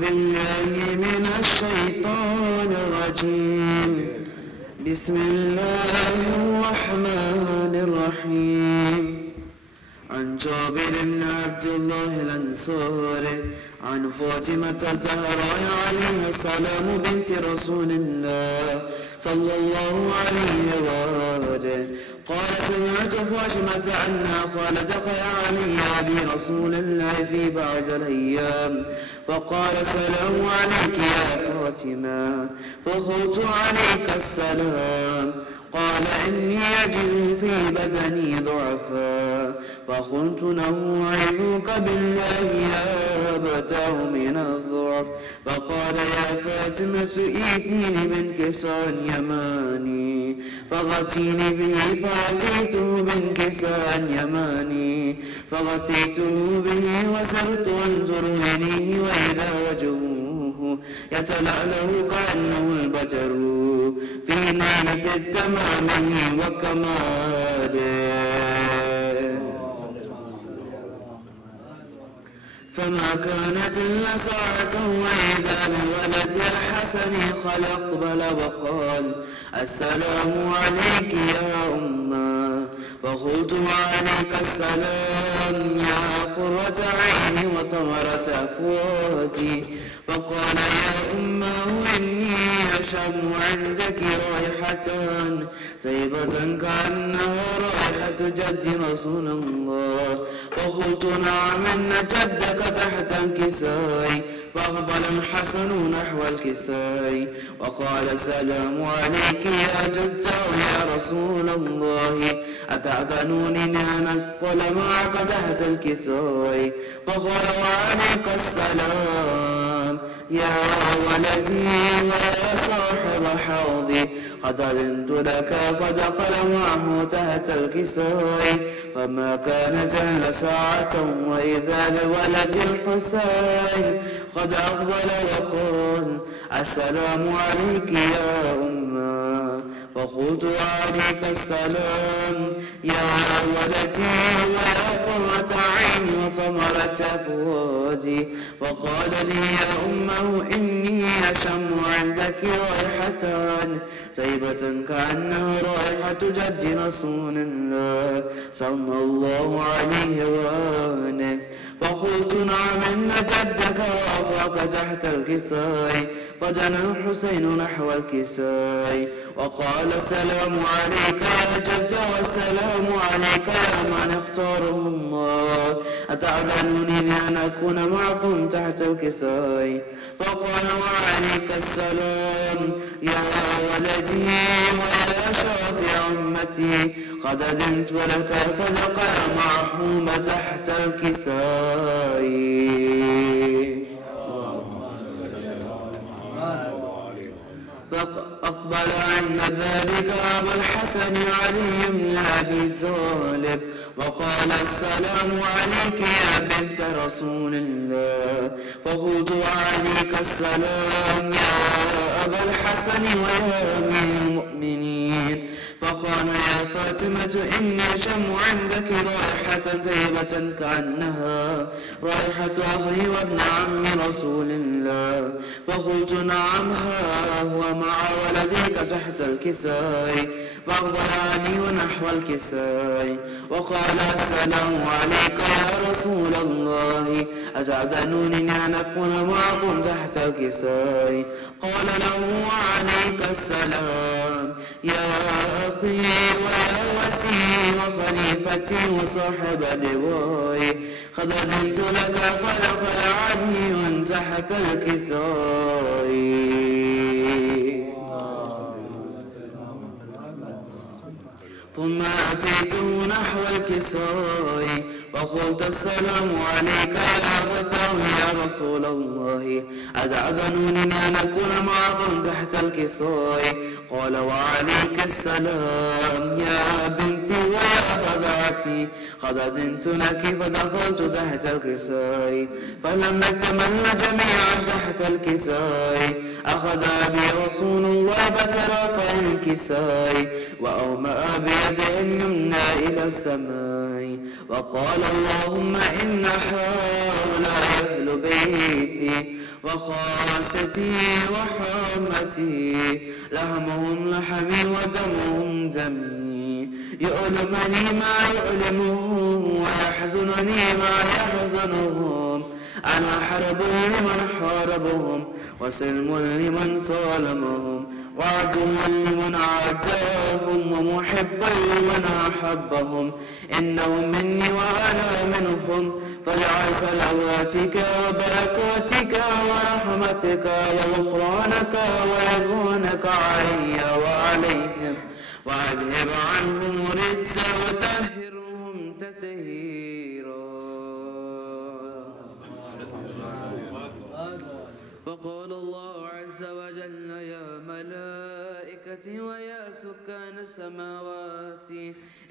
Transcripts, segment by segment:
بالله من الشيطان الرجيم. بسم الله الرحمن الرحيم. عن جابر بن عبد الله الأنصاري عن فاطمة الزهراء عليها السلام بنت رسول الله صلى الله عليه وآله قال سمعت فاطمة أنها قالت دخل علي أبي رسول الله في بعض الأيام فقال السلام عليك يا فاطمة فقلت عليك السلام قال إني أجد في بدني ضعفا فقلت له أعوذك بالله يا أبتاه من الضعف فقال يا فاطمة ائتيني بانكسار يماني فغطيني به فأتيته بانكسار يماني فغطيته به وسرت أنظر إليه وإذا وجهه يتلألأ كأنه البجر في ليلة التمام وكماله فما كانت إلا ساعة وإذا بولد الحسن أقبل وقال السلام عليك يا أمه فقلت وعليك السلام يا قرة عيني وثمرة أفواتي فقال يا أمه إني أشم عندك رائحة طيبة كأنها رائحة جد رسول الله فقلت نعم إن جدك تحت الكساء فأقبل الحسن نحو الكساء وقال السلام عليك يا جدة يا رسول الله أتأذنوني أن أدخل معك تحت الكساء فقال وعليك السلام يا ولدي ويا صاحب حوضي قد أذنت لك فدخل معه تحت الكساء فما كانت إلا ساعة وإذا بولد الحسين قد أقبل وقال السلام عليك يا أمه فقلت وعليك السلام يا ولدي ويا قرة عيني وثمرة فؤادي وقال لي يا أمه إني أشم عندك رائحة طيبة كأنها رائحة جد رسول الله صلى الله عليه وآله فقلت نعم إن جدك وأخاك تحت الكساء فجنى الحسين نحو الكساء وقال السلام عليك يا جد والسلام عليك يا من اختاره الله أتأذنوني لأن أكون معكم تحت الكساء فقال وعليك السلام يا ولدي ويا شافع أمتي قد أذنت لك فدخل معهم تحت الكساء. فأقبل عند ذلك أبو الحسن علي بن أبي طالب وقال السلام عليك يا بنت رسول الله فقلت وعليك السلام يا أبا الحسن ويا أمير المؤمنين فقال يا فاطمة إني أشم عندك رائحة طيبة كأنها رائحة أخي وابن عم رسول الله فقلت نعم ها هو مع ولديك تحت الكساء فأقبل علي نحو الكساء وقال السلام عليك يا رسول الله أتأذنوني أن أكون معكم تحت الكساء قال له وعليك السلام يا أخي ويا وسيم وخليفتي وصاحب لواي قد أذنت لك فدخل علي تحت الكساء. ثم أتيته نحو الكساء فقلت السلام عليك يا أبتاه يا رسول الله أتأذنوني أن أكون معكم تحت الكساء قال وعليك السلام يا بنتي ويا رضعتي قد أذنت لك فدخلت تحت الكساء فلما اكتملنا جميعا تحت الكساء أخذ أبي رسول الله بطرف الكساء وأومأ بيده اليمنى إلى السماء وقال اللهم إن هؤلاء أهل بيتي وخاصتي وحرمتي، لحمهم لحمي ودمهم دمي، يؤلمني ما يؤلمهم ويحزنني ما يحزنهم، أنا حرب لمن حاربهم وسلم لمن صالمهم، وعدو لمن عاداهم ومحب لمن أحبهم، إنهم مني وأنا منهم، فاجعل صلواتك وبركاتك ورحمتك وغفرانك ورضوانك علي وعليهم، وأذهب عنهم الرجس وطهرهم تطهيرا. وقال الله عز وجل يا ملائكتي ويا سكان السماوات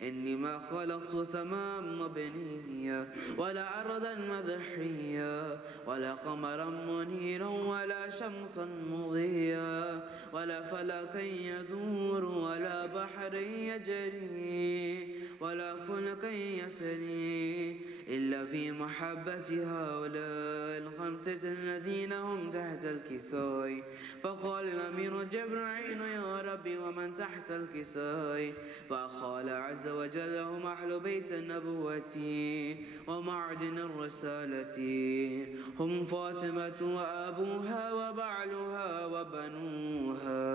إني ما خلقت سماء مبنيا ولا أرضا مضحيا ولا قمرا منيرا ولا شمسا مضيا ولا فلكا يدور ولا بحر يجري ولا فلكا يسري إلا في محبة هؤلاء الخمسة الذين هم تحت الكساء. فقال الأمير جبرائيل يا ربي ومن تحت الكساء؟ فقال عز وجل هم أهل بيت النبوة ومعدن الرسالة، هم فاطمة وأبوها وبعلها وبنوها.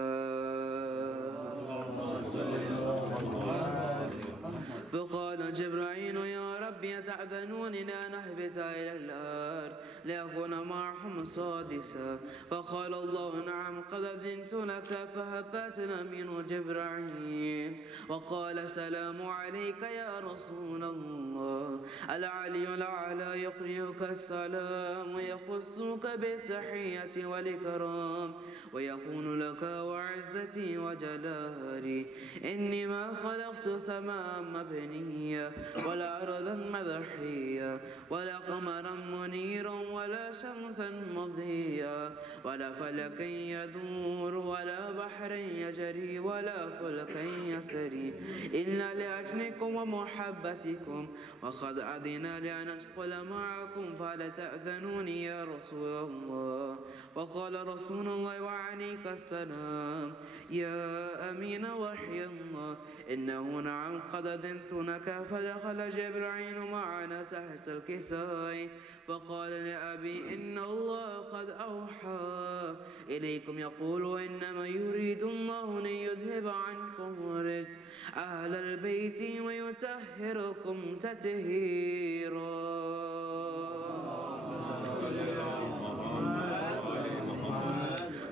فقال جبرائيل يا ربي أتأذنوني أن أهبط إلى الأرض لأكون معهم سادسا؟ فقال الله نعم قد أذنت لك. فهبت الأمين جبرائيل وقال السلام عليك يا رسول الله. العلي الأعلى يقرئك السلام ويخصك بالتحية والإكرام ويقول لك وعزتي وجلالي إني ما خلقت سماء مبنية ولا أرضا مضحية ولا قمرا منيرا ولا شمسا مضيا ولا فلكا يدور ولا بحرا يجري ولا فلكا يسري إلا لأجلكم ومحبتكم، وقد أذن لأن أدخل معكم فلا تأذنوني يا رسول الله. وقال رسول الله وعليك السلام يا أمين وحي الله إنه نعم قد أذنت لك. فدخل جبرائيل معنا تحت الكساء فقال لأبي إن الله قد أوحى إليكم يقول إنما يريد الله ليذهب عنكم الرجس أهل البيت ويطهركم تطهيرا.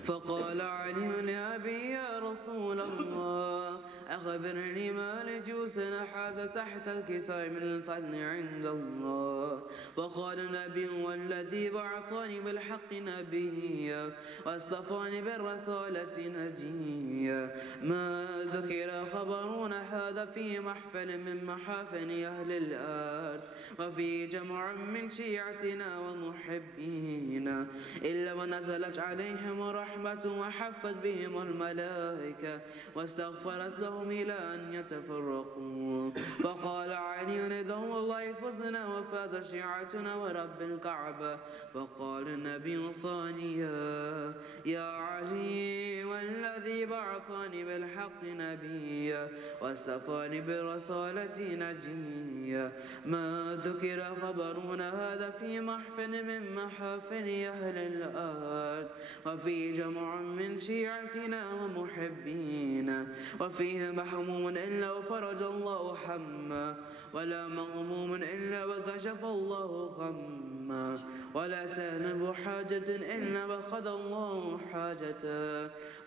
فقال علي لأبي يا رسول الله أخبرني ما لجوس نحاس تحت الكساء من الفضل عند الله. وقال النبي والذي بعثني بالحق نبيا واصطفاني بالرسالة نجيا ما ذكر خبرون هذا في محفل من محافل أهل الأرض وفي جمع من شيعتنا ومحبينا إلا ونزلت عليهم رحمة وحفت بهم الملائكة واستغفرت لهم إلى أن يتفرقوا. فقال علي إذا والله فزنا وفاز شيعتنا ورب الكعبة. فقال النبي ثانيا يا علي والذي بعثني بالحق نبيا واصطفاني برسالة نجيا ما ذكر خبرنا هذا في محفل من محافل أهل الأرض وفي جمع من شيعتنا ومحبينا وفيه محموم إلا وفرج الله حما ولا مغموم إلا وكشف الله غما ولا تهنب حاجة إلا وخذ الله حاجة.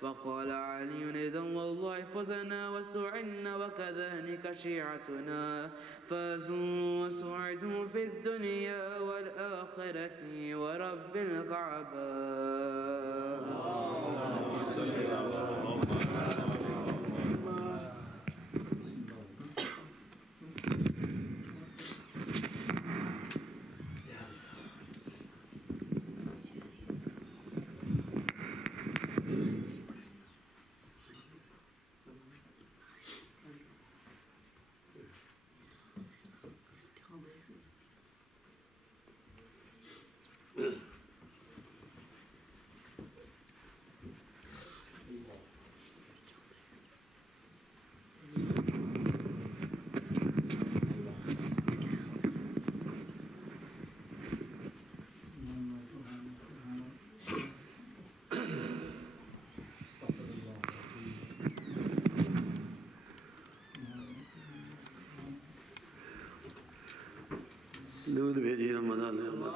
وقال علي إذا والله فزنا وسعدنا وكذلك شيعتنا فازوا وسعدوا في الدنيا والآخرة ورب الكعبة. دودھ بھیجیے محمد علیہ محمد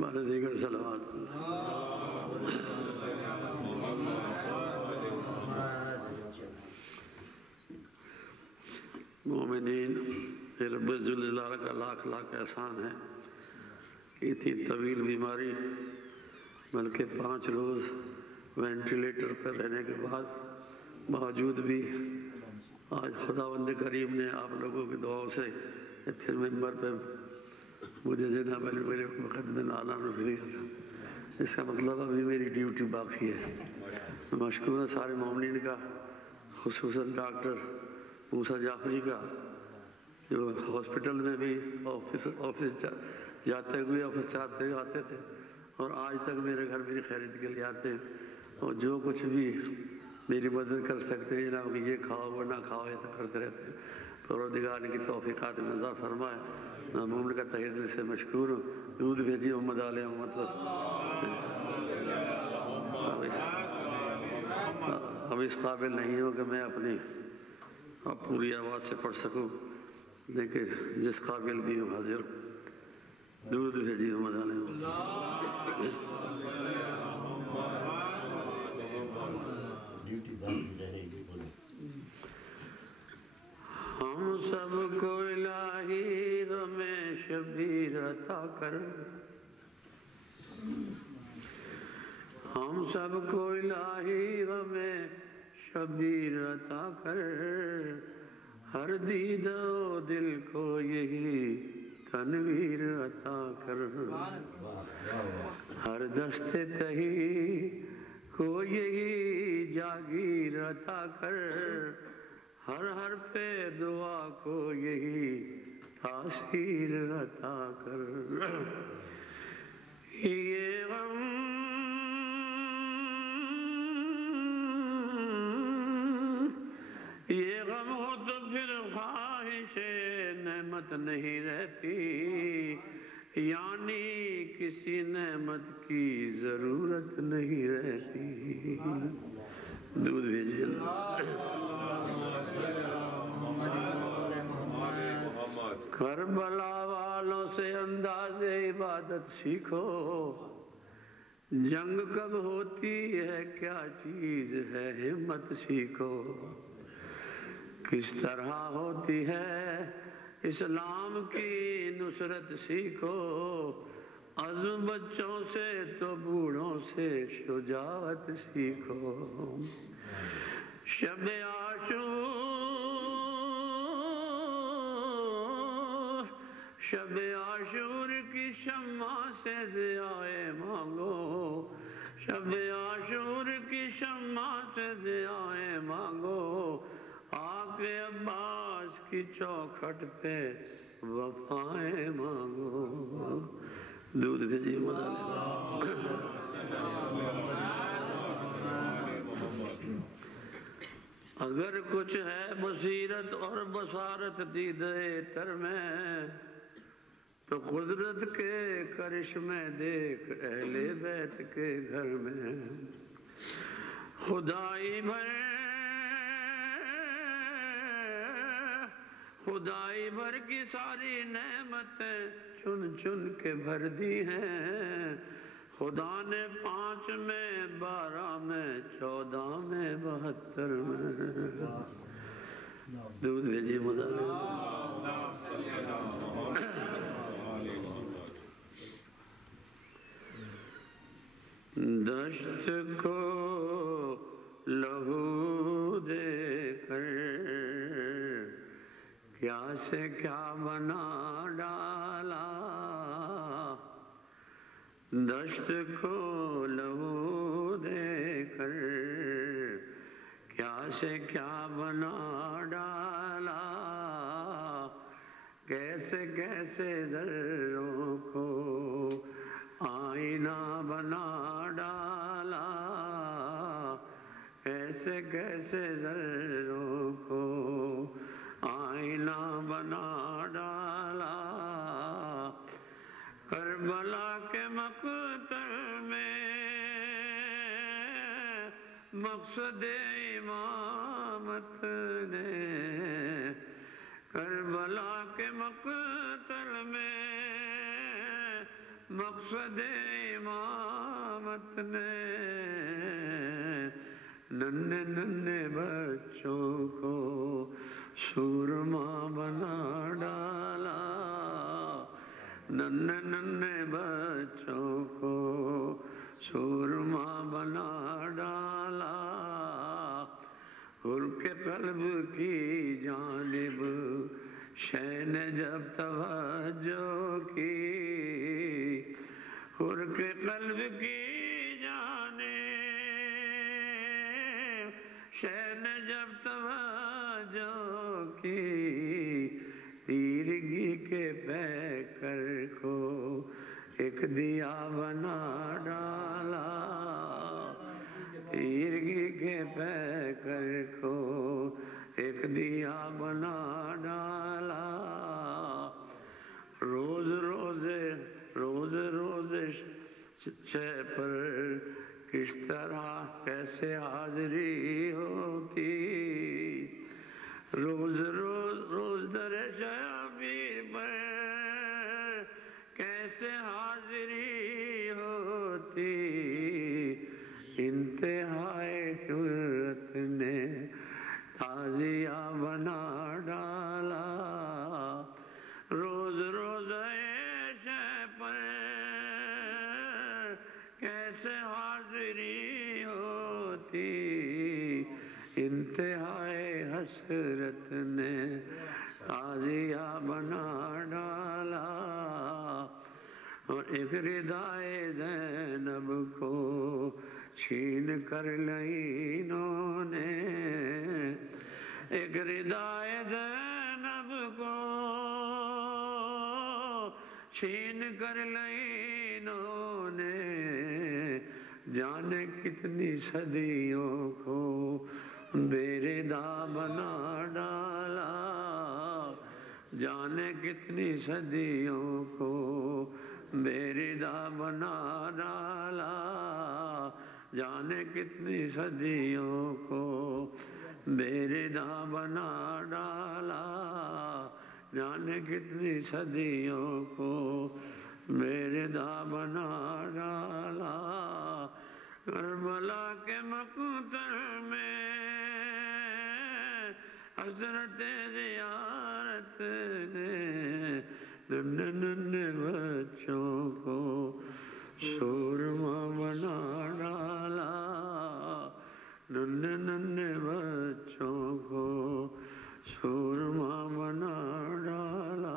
بارے دیگر صلوات مومنین، رب جل اللہ کا لاکھ لاکھ احسان ہے کہ اتنی طویل بیماری بلکہ 5 روز وینٹیلیٹر پر رہنے کے بعد باوجود بھی آج خداوند کریم نے آپ لوگوں کی دعاؤں سے پھر ممبر پہ مجھے جناب علی میرے مقدمے اعلیٰ میں دیا تھا۔ اس کا مطلب ابھی میری ڈیوٹی باقی ہے۔ مشکور ہے سارے مومنین کا، خصوصاً ڈاکٹر موسیٰ جعفری کا جو ہاسپٹل میں بھی آفس جاتے ہوئے آفس آتے تھے اور آج تک میرے گھر میری خیریت کے لیے آتے ہیں اور جو کچھ بھی میری مدد کر سکتے ہیں جناب کہ یہ کھاؤ وہ نہ کھاؤ ایسا کرتے رہتے ہیں۔ پروردگار نے کی توفیقات میں اضافہ فرمائے۔ میں مومن کا تہہ دل سے مشکور ہوں۔ دودھ بھیجیے محمد علیہ محمد۔ اب اس قابل نہیں ہو کہ میں اپنی پوری آواز سے پڑھ سکوں، لیکن جس قابل بھی ہوں حاضر دودھ بھیجیے محمد علیہ محمد۔ ہم سب کو الہی غم شبیر عطا کر، ہم سب کو الہی غم شبیر عطا کر، ہر دید و دل کو یہی تنویر عطا کر، ہر دست تہی کو یہی جاگیر عطا کر، ہر پہ دعا کو یہی تاثیر عطا کر، یہ غم ہو تو پھر خواہش نعمت نہیں رہتی، یعنی کسی نعمت کی ضرورت نہیں رہتی۔ دودھ بھیجیے کربلا والوں سے انداز عبادت سیکھو، جنگ کب ہوتی ہے کیا چیز ہے ہمت سیکھو، کس طرح ہوتی ہے اسلام کی نصرت سیکھو، عزم بچوں سے تو بوڑھوں سے شجاعت سیکھو، شب عاشور کی شمع سے ضیائے مانگو، شب عاشور کی شمع سے ضیائے مانگو، آق عباس کی چوکھٹ پہ وفائیں مانگو۔ دودھ بھیجیے اگر کچھ ہے بصیرت اور بصارت دیدے تر میں، تو قدرت کے کرشمے دیکھ اہل بیت کے گھر میں، خدائی بھر کی ساری نعمتیں چن چن کے بھر دی ہیں، خدا نے 5 میں 12 میں 14 میں 72 میں۔ دودھ بھیجیے مدعا۔ دشت کو لہو دے کر کیا سے کیا بنا ڈالا، دشت کو لہو دے کر کیا سے کیا بنا ڈالا، کیسے کیسے ذروں کو آئینہ بنا ڈالا، کیسے کیسے ذروں کو آئینہ بنا ڈالا، کربلا کے مقتل میں مقصد امامت نے کربلا کے مقتل میں مقصد امامت نے ننھے ننھے بچوں کو سورما بنا ڈالا ننھے ننھے بچوں کو سورما بنا ڈالا ان کے قلب کی جانب شے نے جب توجہ کی ان کے قلب کی جانب شے نے جب توجہ کی تیرگی کے پیکر کو ایک دیا بنا ڈالا تیرگی کے پیکر کو ایک دیا بنا ڈالا روز روز شے پر کس طرح کیسے حاضری ہوتی روز در شبیر پر کیسے حاضری ہوتی انتہائی حرت نے تعزیہ بنا ڈالا روز شے پر کیسے حاضری ہوتی انتہائی حسرت نے تعزیہ بنا ڈالا اور ایک ردائے زینب کو چھین کر لئی انہوں نے ایک ردائے زینب کو چھین کر لئی انہوں نے جانے کتنی صدیوں کو بے ردا بنا ڈالا جانے کتنی صدیوں کو بے ردا بنا ڈالا جانے کتنی صدیوں کو بے ردا بنا ڈالا جانے کتنی صدیوں کو بے ردا بنا ڈالا کربلا کے مقتل میں حضرت زیارت نے ننھے ننھے بچوں کو سورما بنا ڈالا ننھے ننھے بچوں کو سورما بنا ڈالا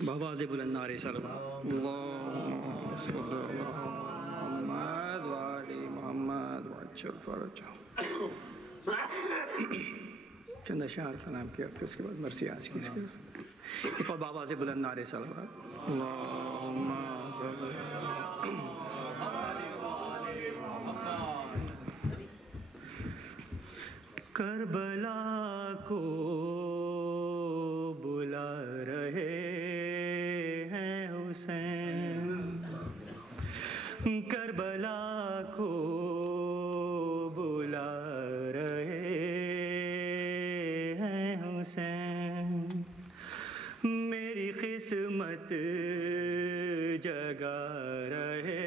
بآواز بلند نعرے صلوات اللہم صلی اللہ محمد وآل محمد وعجل فرجہ چند اشعار سلام کیا پھر اس کے بعد مرسی آج کی ایک اور بآواز بلند نعرے صلوات اللہم کربلا کو بلا رہے کربلا کو بلا رہے ہیں حسین میری قسمت جگا رہے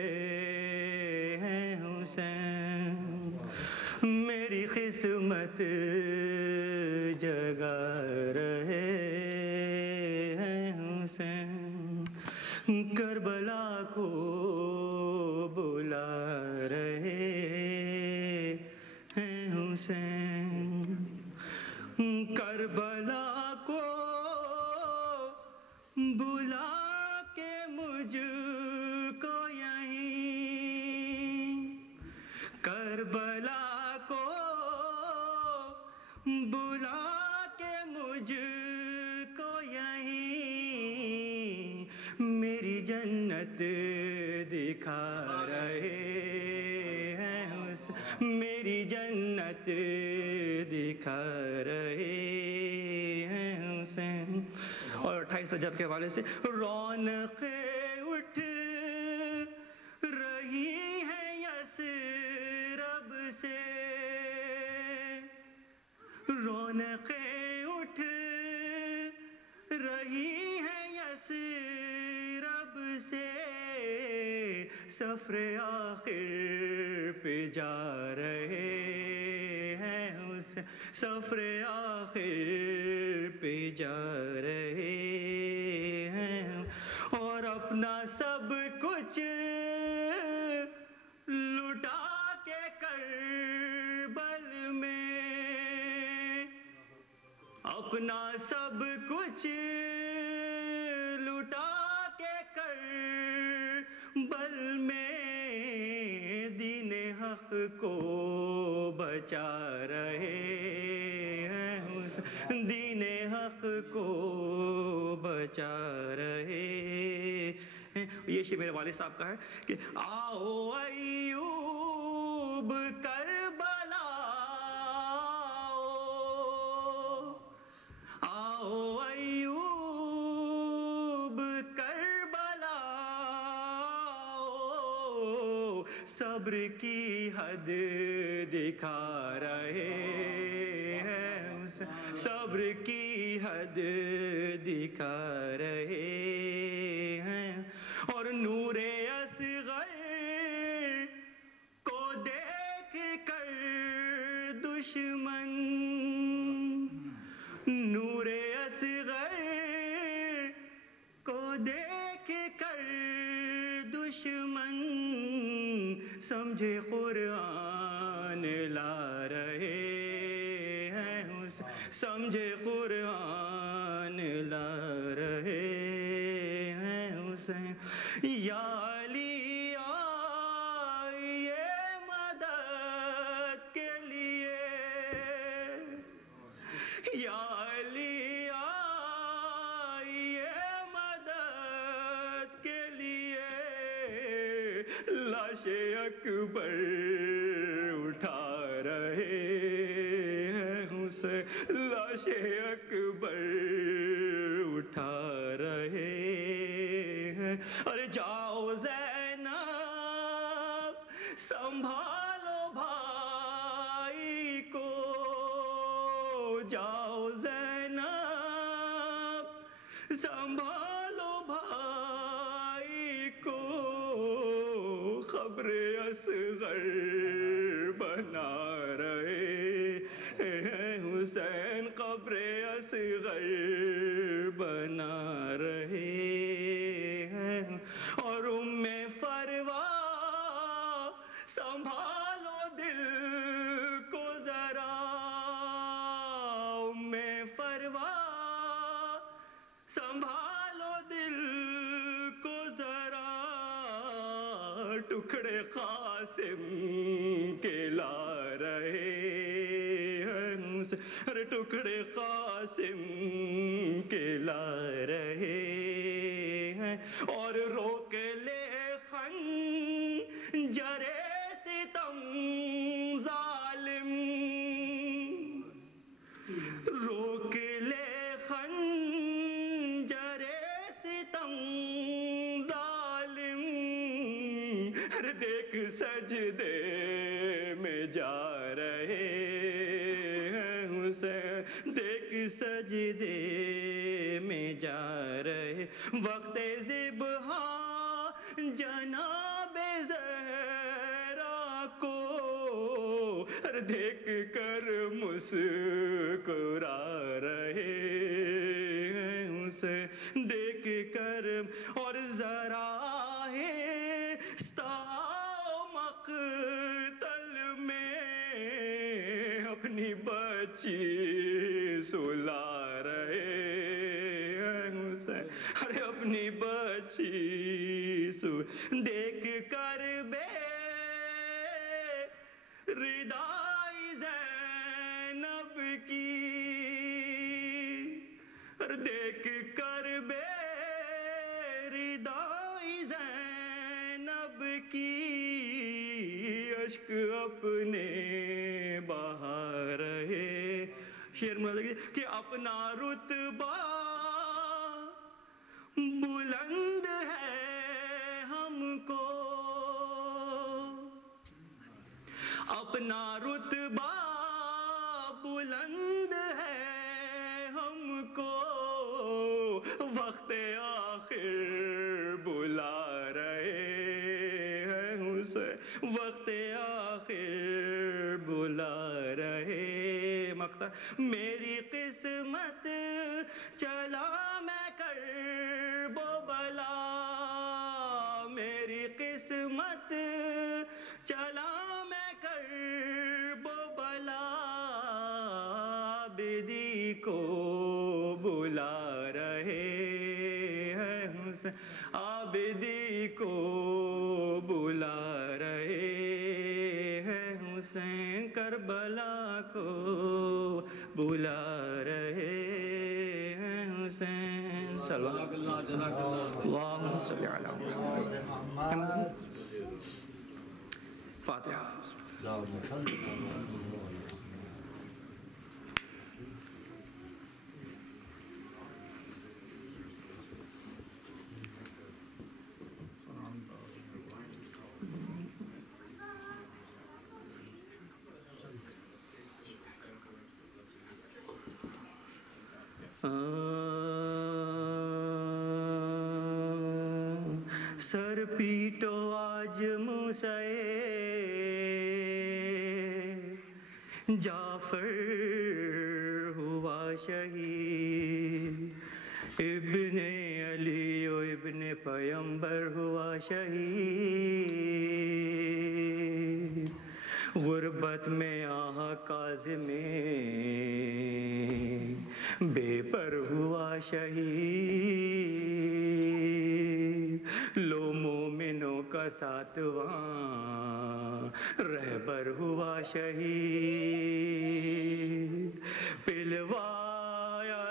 ہیں حسین میری قسمت جگا رہے ہیں حسین کربلا کو بلا رہے ہیں حسین کربلا کو بلا کے مجھ کو یہیں کربلا کو بلا کے مجھ کو یہیں میری جنت دکھا رہے ہیں میری جنت دکھا رہے ہیں حسین. اور 28 رجب کے حوالے سے رونقیں اٹھ رہی ہیں یثرب سے رونقیں اٹھ رہی ہیں یثرب سے سفر آخر پہ جا رہے ہیں سفر آخر پہ جا رہے ہیں اور اپنا سب کچھ لٹا کے کربل میں اپنا سب کچھ لٹا کے کربل میں دین حق کو بچا رہے ہیں دین حق کو بچا رہے ہیں. یہ شعر میرے والد صاحب کا ہے کہ آؤ ایوب کربلا آؤ ایوب کربلا صبر کی حد دکھا رہے ہیں صبر کی حد دکھا رہے ہیں اور نور اصغر کو دیکھ کر دشمن نور اصغر کو دیکھ کر دشمن سمجھے قرآن لا رہے ہیں سمجھے قرآن لا رہے ہیں حسین. یا علی آئیے مدد کے لیے یا علی آئیے مدد کے لیے لاش اکبر اٹھا رہے ہیں حسین لاش اکبر اٹھا رہے ہیں. ارے جاؤ زینب سنبھالو بھائی کو جاؤ زینب سنبھالو بھائی کو خبر اصغر بنا رہے ہیں حسین قبر اصغر بنا رہے ہیں اور ام فروا سنبھالو دل کو ذرا ام فروا سنبھالو دل کو ذرا ٹکڑے قاسم کے لا رہے ہیں ارے ٹکڑے قاسم کے لا رہے ہیں اور روک لے خنجر ستم ظالم روک لے خنجر ستم ظالم دیکھ سجدے میں جا رہے ہیں حسین دیکھ سجدے میں جا رہے وقت ذبح جناب زہرا کو دیکھ کر مسکرا رہے ہیں حسین دیکھ کر اور ذرا مقتل میں اپنی بچی سلا رہے ہیں حسین ارے اپنی بچی دیکھ کر بے ردائی زینب کی دیکھ کر بے ردائی زینب کی اشک اپنے بہا رہے. شعر میں کہ اپنا رتبہ بلند ہے ہم کو، اپنا رتبہ بلند ہے ہم کو، وقت آخر بلا رہے ہیں اسے، وقت آخر بلا رہے. مقطع میری قسمت چلا میں کرب و بلا، میری قسمت چلا میں کرب و بلا، عابدی کو بلا رہے ہیں حسین، عابدی کو بلا رہے ہیں حسین، کربلا کو بلا رہے ہیں حسین. اللہم صلی علی محمد. فاتحہ. سر پیٹو آج موسیٰ جعفر ہوا شہید، ابن علی و ابن پیمبر ہوا شہید، غربت میں آہا کاظم بے پر ہوا شہید، لو مومنوں کا ساتواں رہبر ہوا شہید، پلوایا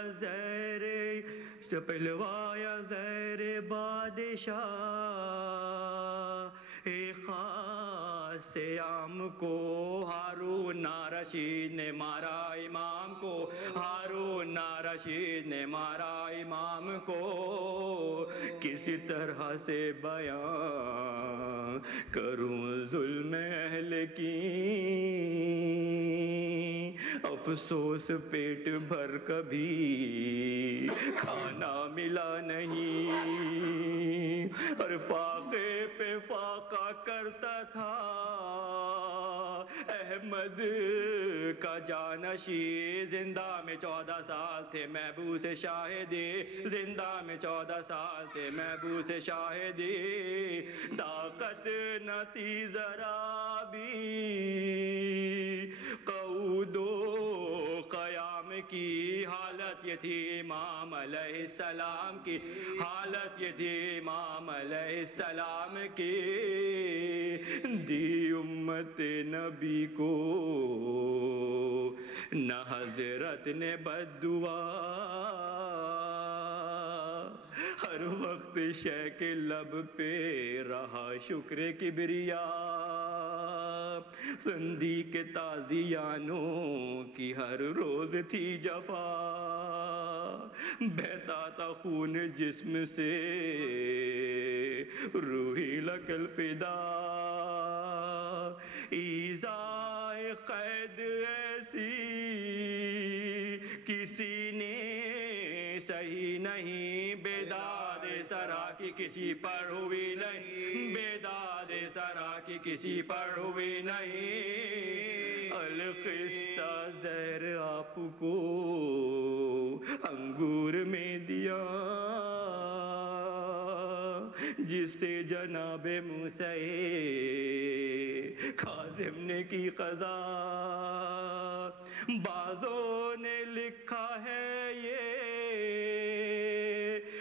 زیر بادشاہ خاص عام کو، ہارون رشید نے مارا امام کو، ہارون رشید نے مارا امام کو، کسی طرح سے بیان کروں ظلم اہل کی، افسوس پیٹ بھر کبھی کھانا ملا نہیں، اور فاقے پہ فاقہ کرتا تھا احمد کا جانشی، زندہ میں 14 سال تھے محبوس شاہدی، زندہ میں 14 سال تھے محبوس شاہدی، طاقت نہ تھی ذرا بھی قعود و قیام کی، حالت یہ تھی امام علیہ السلام کی، حالت یہ تھی امام علیہ السلام کی، دی امت نبی کو نہ حضرت نے بد دعا، ہر وقت شے کے لب پہ رہا شکر کبریا، سندھی کے تازیانوں کی ہر روز تھی جفا، بہتا تھا خون جسم سے روحی لک الفدا، ایذائے قید ایسی کسی نے سہی نہیں، بیداد سرا کی کسی پر ہوئی نہیں، بیداد سرا کی کسی پر ہوئی نہیں، القصہ زہر آپ کو انگور میں دیا، جس سے جناب موسیٰ کاظم نے کی قضا، بعضوں نے لکھا ہے یہ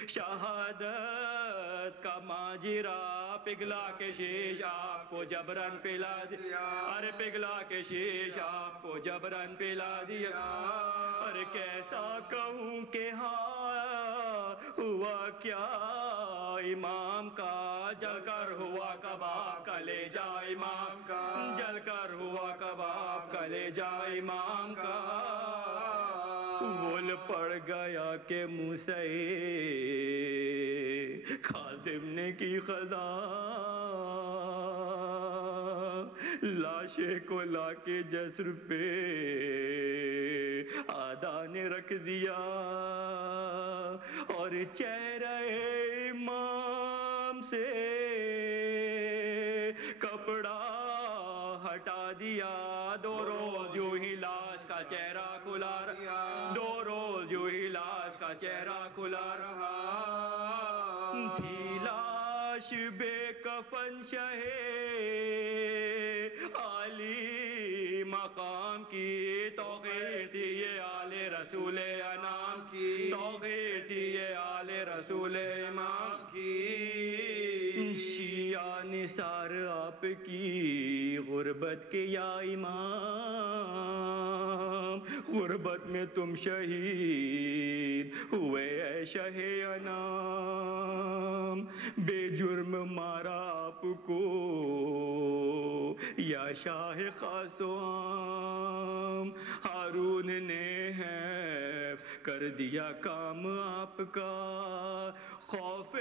شہادت کا ماجرا، پگھلا کے شیش آپ کو جبرن پلا دیا ارے پگھلا کے شیش آپ کو جبرن پلا دیا ارے کیسا کہوں کہ ہاں ہوا کیا امام کا جل کر ہوا کباب کلیجہ امام کا جل کر ہوا کباب کلیجہ امام کا بول پڑ گیا کہ موسیٰ خادم نے کی خدا لاشے کو لا کے جسر پہ آدھا نے رکھ دیا اور چہرہ امام سے کپڑا ہٹا دیا دو روز جو ہی لاش کا چہرہ کھلا رہا دو روز جو ہی لاش کا چہرہ کھلا رہا تھی لاش بے کفن شہ عالی مقام کی توقیر تھی یہ آل رسول انام کی توقیر تھی یہ آل رسول امام کی شیعہ نثار آپ کی غربت کے یا امام غربت میں تم شہید ہوئے اے شہ انام بے جرم مارا آپ کو یا شاہ خاص و عام ہارون نے حیف کر دیا کام آپ کا خوف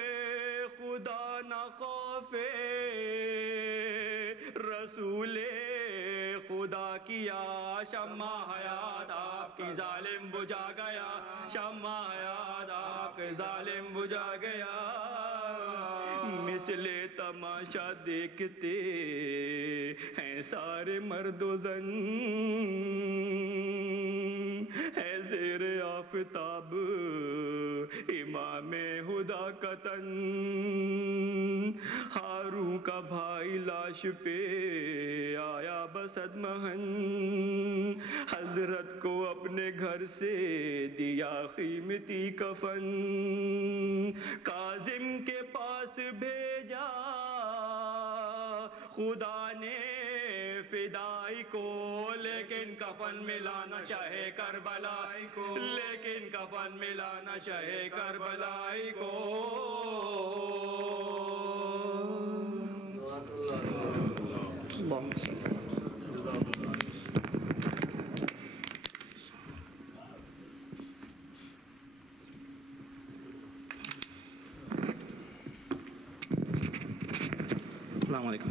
خدا نہ خوف رسول خدا کیا شمع حیات آپ کی ظالم بجھا گیا شمع حیات آپ کے ظالم بجھا گیا مثل تماشا دیکھتے ہیں سارے مرد و زن ہے زیر آفتاب امام خدا کا تن ہارون کا بھائی لاش پہ آیا بسد مہن حضرت کو اپنے گھر سے دیا قیمتی کفن کاظم کے پاس بھیجا خدا نے فدائی کو لیکن کفن ملانا چاہے کربلائی کو لیکن کفن ملانا چاہے کربلائی کو Assalamu alaikum.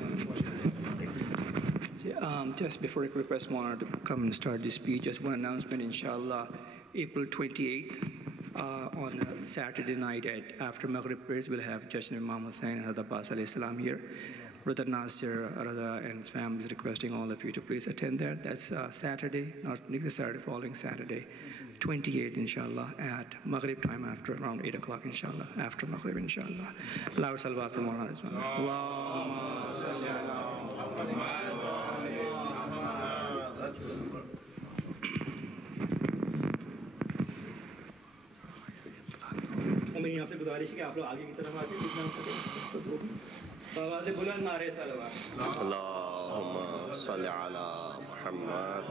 Just before I request Mona to come and start the speech, just one announcement, inshallah, April 28th, on Saturday night after Maghrib prayers, we'll have Jashn Imam Musa and Shahadat Abbas alayhi salam here. Brother Nasir, Radha and his family is requesting all of you to please attend that. That's Saturday, not next Saturday, following Saturday, 28th, inshallah, at Maghrib time after around 8 o'clock, inshallah, after Maghrib, inshallah. Loud salawat for Maulana Rizwan. Allahumma salli ala Muhammad. میں آپ سے گزارش ہے کہ آپ لوگ آگے کی طرف آتے ہیں آواز بلند نعرے صلوات اللهم صل على محمد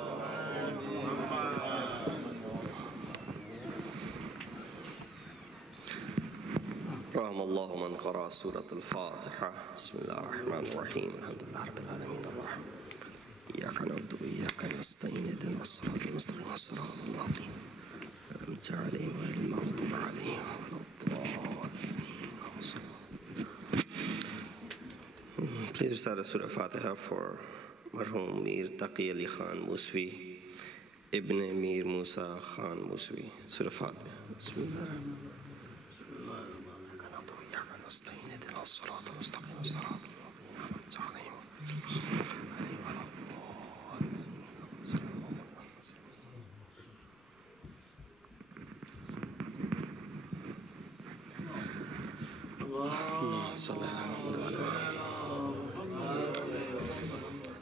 رحم الله من قرأ سورة الفاتحة بسم الله الرحمن الرحيم الحمد لله رب العالمين الرحمن إياك نعبد وإياك نستعين اهدنا الصراط المستقيم صراط الذين أنعمت عليهم غير المغضوب عليهم ولا الضالين. Please recite Surah Fatiha for Marhum Mir Taqi Ali Khan Muswi, Ibn Mir Musa Khan Muswi. Surah Fatiha. Bismillah.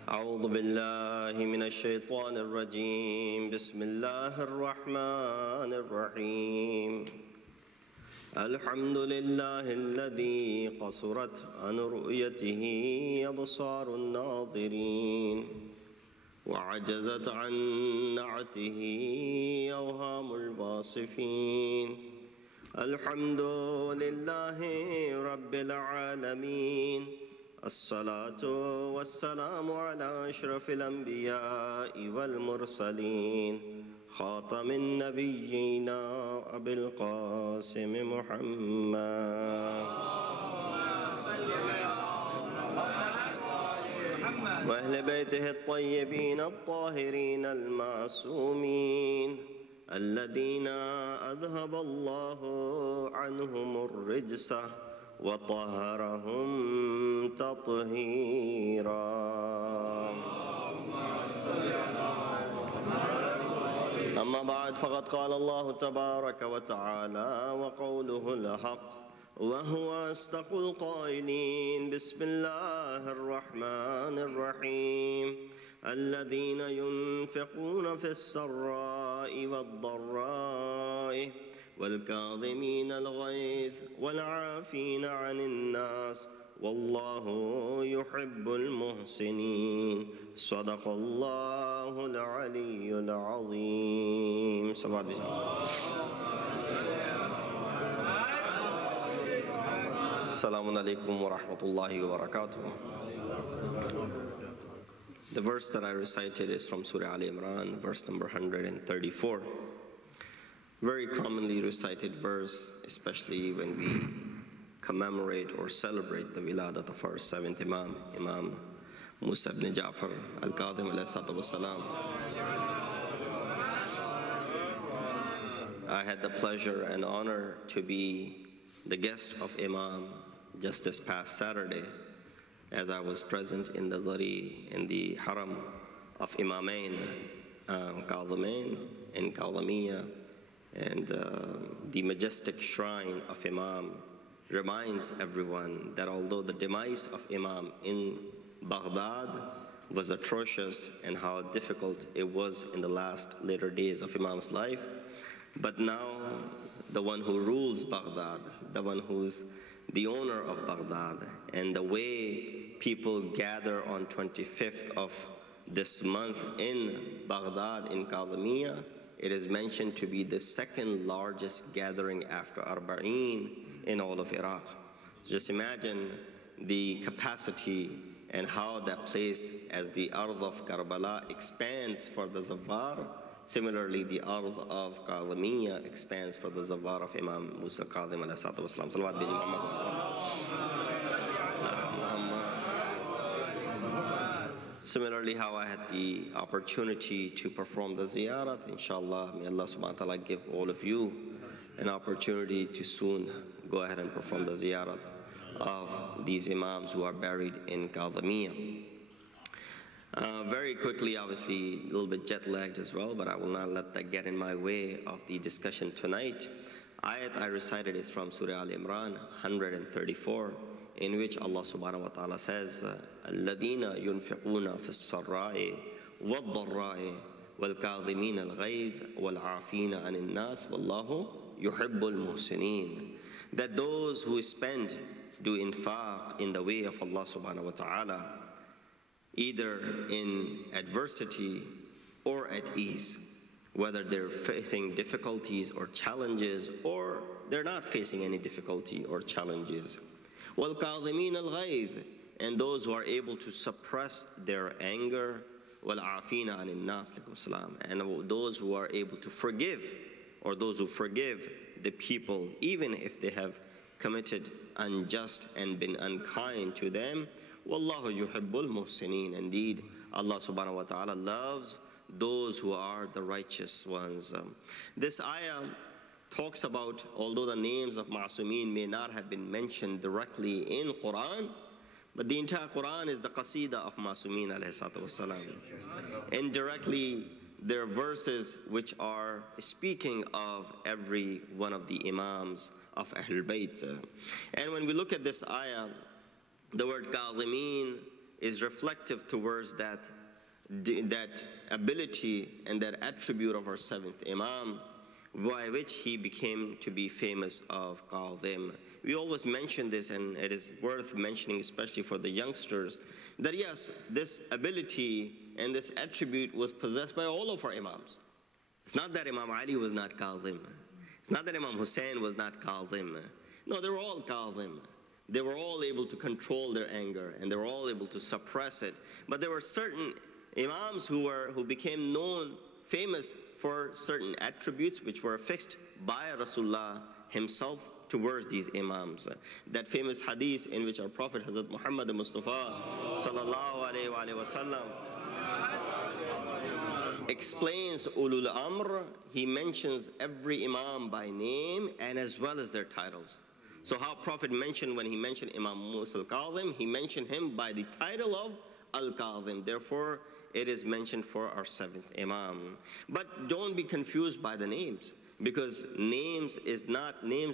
أعوذ بالله من الشيطان الرجيم بسم الله الرحمن الرحيم الحمد لله الذي قصرت عن رؤيته أبصار الناظرين وعجزت عن نعته أوهام الواصفين. الحمد لله رب العالمين. الصلاة والسلام على أشرف الأنبياء والمرسلين خاتم النبيين أبي القاسم محمد وأهل بيته الطيبين الطاهرين المعصومين الذين أذهب الله عنهم الرجس وطهرهم تطهيرا. أما بعد فقد قال الله تبارك وتعالى وقوله الحق وهو أصدق القائلين. بسم الله الرحمن الرحيم. الذين ينفقون في السراء والضراء والكاظمين الغيظ والعافين عن الناس والله يحب المحسنين. صدق الله العلي العظيم. Assalamu alaikum wa rahmatullahi wa barakatuh. The verse that I recited is from Surah Al Imran, verse number 134. Very commonly recited verse, especially when we commemorate or celebrate the wiladat of our seventh Imam, Imam Musa ibn Ja'far Kadhim alayhi salatu wassalam. I had the pleasure and honor to be the guest of Imam just this past Saturday, as I was present in the Zari, in the Haram of Imamain, Kadhimain and Kadhimiyya, and the majestic shrine of Imam reminds everyone that although the demise of Imam in Baghdad was atrocious and how difficult it was in the later days of Imam's life, but now the one who rules Baghdad, the one who's the owner of Baghdad, and the way people gather on 25th of this month in Baghdad in Kadhimiyya, it is mentioned to be the second largest gathering after Arba'in in all of Iraq. Just imagine the capacity and how that place, as the Ard of Karbala expands for the Zawar, similarly the Ard of Kadhimiyya expands for the Zawar of Imam Musa Kadhim alayhi salatu wassalam. Salawat bi Muhammad. Similarly, how I had the opportunity to perform the ziyarat, inshallah, may Allah subhanahu wa ta'ala give all of you an opportunity to soon go ahead and perform the ziyarat of these Imams who are buried in Kadhimiyya. Very quickly, obviously, a little bit jet-lagged as well, but I will not let that get in my way of the discussion tonight. Ayat I recited is from Surah Al Imran 134, in which Allah subhanahu wa ta'ala says, الَّذِينَ يُنْفِقُونَ فِي السَّرَّاءِ وَالضَّرَّاءِ وَالْكَاظِمِينَ الْغَيْظَ وَالْعَافِينَ عَنِ النَّاسِ وَاللَّهُ يُحِبُّ الْمُحْسِنِينَ. That those who spend, do infaq in the way of Allah subhanahu wa ta'ala, either in adversity or at ease, whether they're facing difficulties or challenges, or they're not facing any difficulty or challenges. وَالْكَاظِمِينَ الْغَيْظِ, and those who are able to suppress their anger, وَالْعَافِينَ عَنِ النَّاسِ, and those who are able to forgive, or those who forgive the people, even if they have committed unjust and been unkind to them. Wallahu yuhibbul muhsinin. Indeed, Allah subhanahu wa ta'ala loves those who are the righteous ones. This ayah talks about, although the names of Ma'sumin may not have been mentioned directly in Quran, but the entire Quran is the qasida of Ma'sumin alayhi salatu wassalam. Indirectly, there are verses which are speaking of every one of the Imams of Ahlul Bayt. And when we look at this ayah, the word Kadhimin is reflective towards that ability and that attribute of our seventh Imam, by which he became to be famous of Kadhim. We always mention this, and it is worth mentioning, especially for the youngsters, that yes, this ability and this attribute was possessed by all of our Imams. It's not that Imam Ali was not Kadhim. It's not that Imam Hussein was not Kadhim. No, they were all Kadhim. They were all able to control their anger, and they were all able to suppress it. But there were certain Imams who became known, famous for certain attributes which were fixed by Rasulullah himself towards these Imams. That famous hadith in which our Prophet Hazrat Muhammad Mustafa sallallahu alayhi wa sallam explains Ulul Amr. He mentions every Imam by name and as well as their titles. So how Prophet mentioned, when he mentioned Imam Musa Kadhim, he mentioned him by the title of Al-Kadhim. Therefore, it is mentioned for our seventh Imam. But don't be confused by the names, because names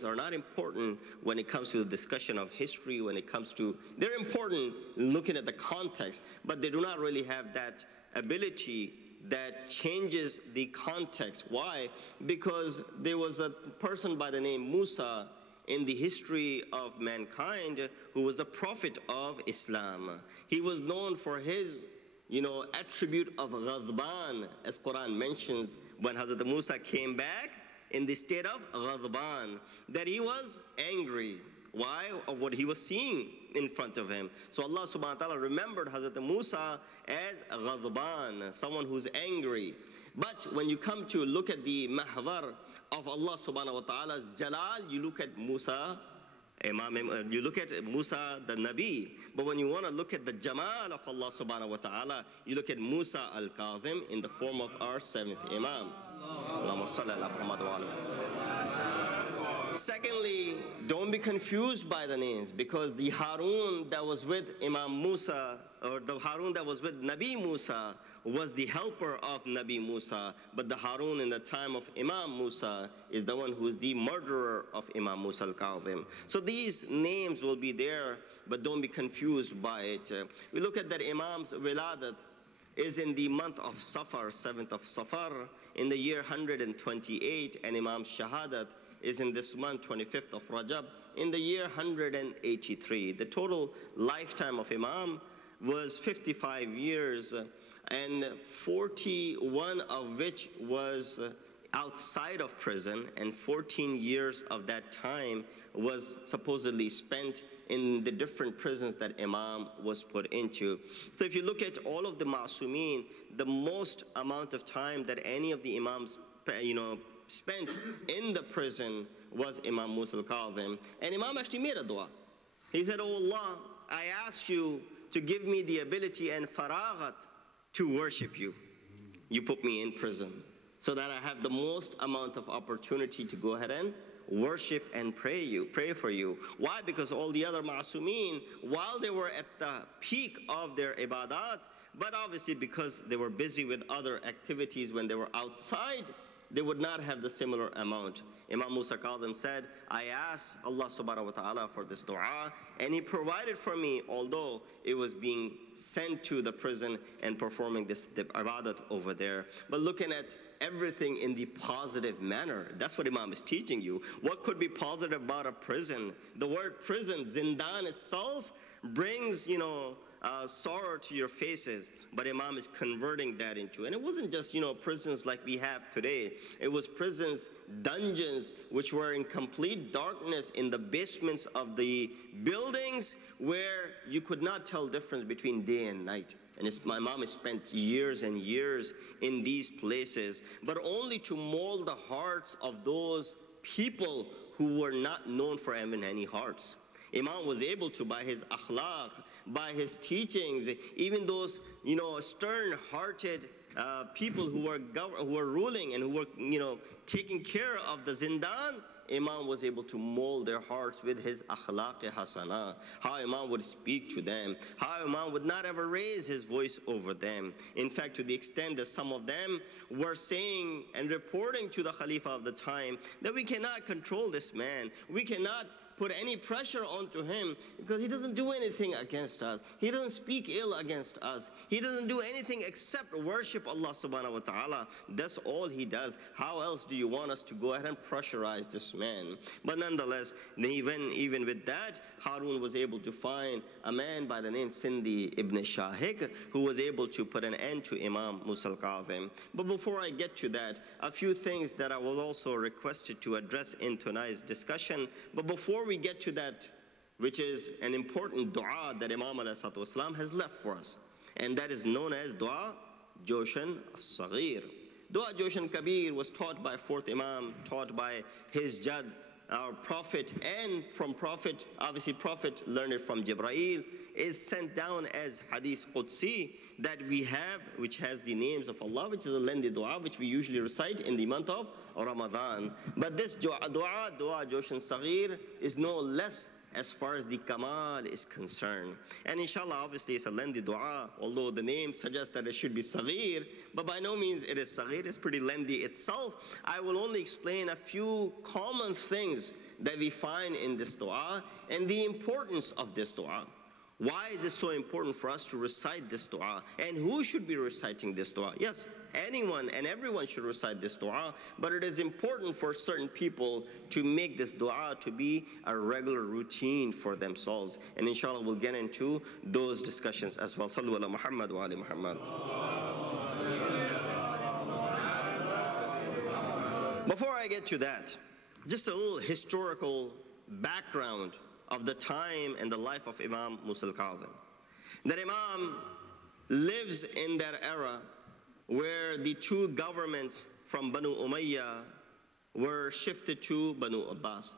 are not important when it comes to the discussion of history, when it comes to, they're important looking at the context, but they do not really have that ability that changes the context. Why? Because there was a person by the name Musa in the history of mankind who was the prophet of Islam. He was known for his attribute of ghadban, as Quran mentions, when Hazrat Musa came back in the state of ghadban, that he was angry. Why? Of what he was seeing in front of him. So Allah subhanahu wa ta'ala remembered Hazrat Musa as ghadban, someone who's angry. But when you come to look at the mahvar of Allah subhanahu wa ta'ala's jalal, you look at Musa, you look at Musa the Nabi. But when you want to look at the Jamal of Allah subhanahu wa ta'ala, you look at Musa al-Kadhim in the form of our seventh Imam. Allahumma salli ala Muhammad wa ala. Secondly, don't be confused by the names, because the Harun that was with Imam Musa, or the Harun that was with Nabi Musa, was the helper of Nabi Musa, but the Harun in the time of Imam Musa is the one who is the murderer of Imam Musa al-Kadhim. So these names will be there, but don't be confused by it. We look at that Imam's Wiladat is in the month of Safar, 7th of Safar, in the year 128, and Imam Shahadat is in this month, 25th of Rajab, in the year 183. The total lifetime of Imam was 55 years, and 41 of which was outside of prison, and 14 years of that time was supposedly spent in the different prisons that Imam was put into. So if you look at all of the Ma'sumin, the most amount of time that any of the Imams spent in the prison was Imam Musa al-Kadhim. And Imam actually made a dua. He said, "Oh Allah, I ask you to give me the ability and faraghat to worship you. You put me in prison so that I have the most amount of opportunity to go ahead and worship and pray for you." Why? Because all the other ma'sumin, while they were at the peak of their ibadat, but obviously because they were busy with other activities when they were outside, they would not have the similar amount. Imam Musa Kadhim said, "I asked Allah subhanahu wa ta'ala for this dua, and He provided for me, although it was being sent to the prison and performing this ibadat over there." But looking at everything in the positive manner, that's what Imam is teaching you. What could be positive about a prison? The word prison, zindan itself, brings, sorrow to your faces, but Imam is converting that into, and it wasn't just, prisons like we have today. It was prisons, dungeons, which were in complete darkness in the basements of the buildings, where you could not tell difference between day and night. And my mom has spent years and years in these places, but only to mold the hearts of those people who were not known for having any hearts. Imam was able to, by his akhlaq, by his teachings, even those, stern-hearted people who were ruling and who were, taking care of the zindan, Imam was able to mold their hearts with his akhlaq hasana, how Imam would speak to them, how Imam would not ever raise his voice over them. In fact, to the extent that some of them were saying and reporting to the Khalifa of the time that we cannot control this man, we cannot put any pressure onto him, because he doesn't do anything against us. He doesn't speak ill against us. He doesn't do anything except worship Allah subhanahu wa ta'ala. That's all he does. How else do you want us to go ahead and pressurize this man? But nonetheless, even with that, Harun was able to find a man by the name Sindi ibn Shahik, who was able to put an end to Imam Musa Kadhim. But before I get to that, a few things that I was also requested to address in tonight's discussion. But before we get to that, which is an important dua that Imam ﷺ has left for us, and that is known as Dua Joshan As-Saghir. Dua Joshan Kabir was taught by fourth Imam, taught by his Jad, our Prophet, and from Prophet, obviously Prophet learned it from Jibreel, is sent down as Hadith Qudsi that we have, which has the names of Allah, which is a lengthy dua, which we usually recite in the month of Ramadan. But this dua Joshan Saghir, is no less as far as the Kamal is concerned. And inshallah, obviously it's a lengthy dua, although the name suggests that it should be Saghir, but by no means it is Saghir, it's pretty lengthy itself. I will only explain a few common things that we find in this dua and the importance of this dua. Why is it so important for us to recite this dua? And who should be reciting this dua? Yes, anyone and everyone should recite this dua, but it is important for certain people to make this dua to be a regular routine for themselves. And inshallah, we'll get into those discussions as well. Sallu ala Muhammad wa ali Muhammad. Before I get to that, just a little historical background of the time and the life of Imam Musa Kadhim. That Imam lives in that era where the two governments from Banu Umayyah were shifted to Banu Abbas.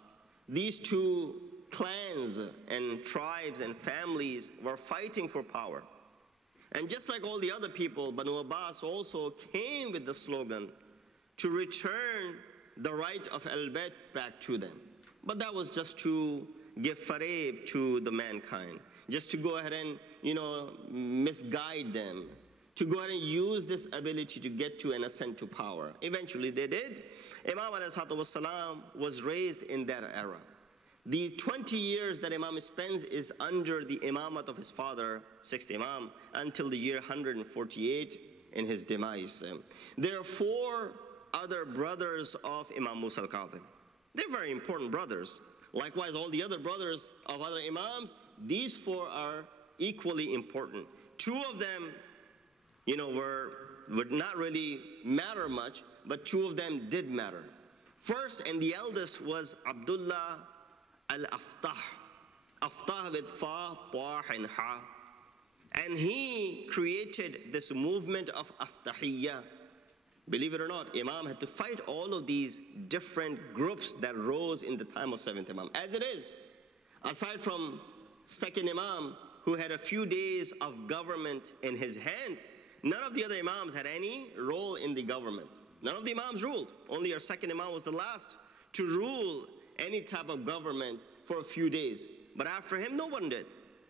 These two clans and tribes and families were fighting for power. And just like all the other people, Banu Abbas also came with the slogan to return the right of al-Bayt back to them. But that was just to give farib to the mankind, just to go ahead and, misguide them, to go ahead and use this ability to get to and ascend to power. Eventually they did. Imam ﷺ was raised in that era. The 20 years that Imam spends is under the imamat of his father, sixth Imam, until the year 148 in his demise. There are four other brothers of Imam Musa Kadhim. They're very important brothers. Likewise, all the other brothers of other Imams, these four are equally important. Two of them, would not really matter much, but two of them did matter. First, and the eldest, was Abdullah al-Aftah. Aftah with Fa, Ta, and Ha. And he created this movement of Aftahiyya. Believe it or not, Imam had to fight all of these different groups that rose in the time of seventh Imam. As it is, aside from second Imam, who had a few days of government in his hand, none of the other Imams had any role in the government. None of the Imams ruled. Only our second Imam was the last to rule any type of government for a few days. But after him, no one did.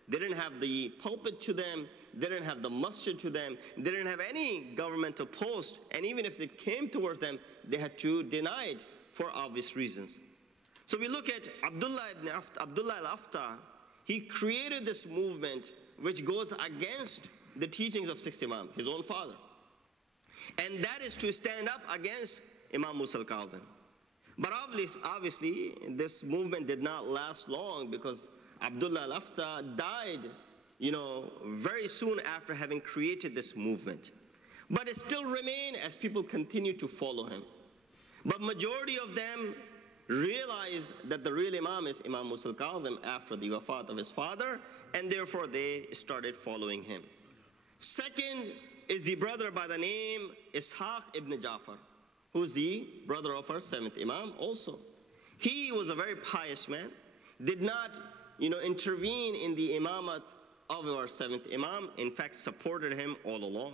They didn't have the pulpit to them. They didn't have the masjid to them. They didn't have any governmental post. And even if they came towards them, they had to deny it for obvious reasons. So we look at Abdullah al-Aftah. He created this movement which goes against the teachings of sixth Imam, his own father. And that is to stand up against Imam Musa Kadhim. But obviously, this movement did not last long, because Abdullah al-Aftah died, very soon after having created this movement. But it still remained as people continue to follow him. But majority of them realized that the real Imam is Imam Musa Kadhim after the wafat of his father, and therefore they started following him. Second is the brother by the name Ishaq ibn Jafar, who's the brother of our seventh Imam also. He was a very pious man, did not intervene in the imamat of our seventh Imam, in fact supported him all along.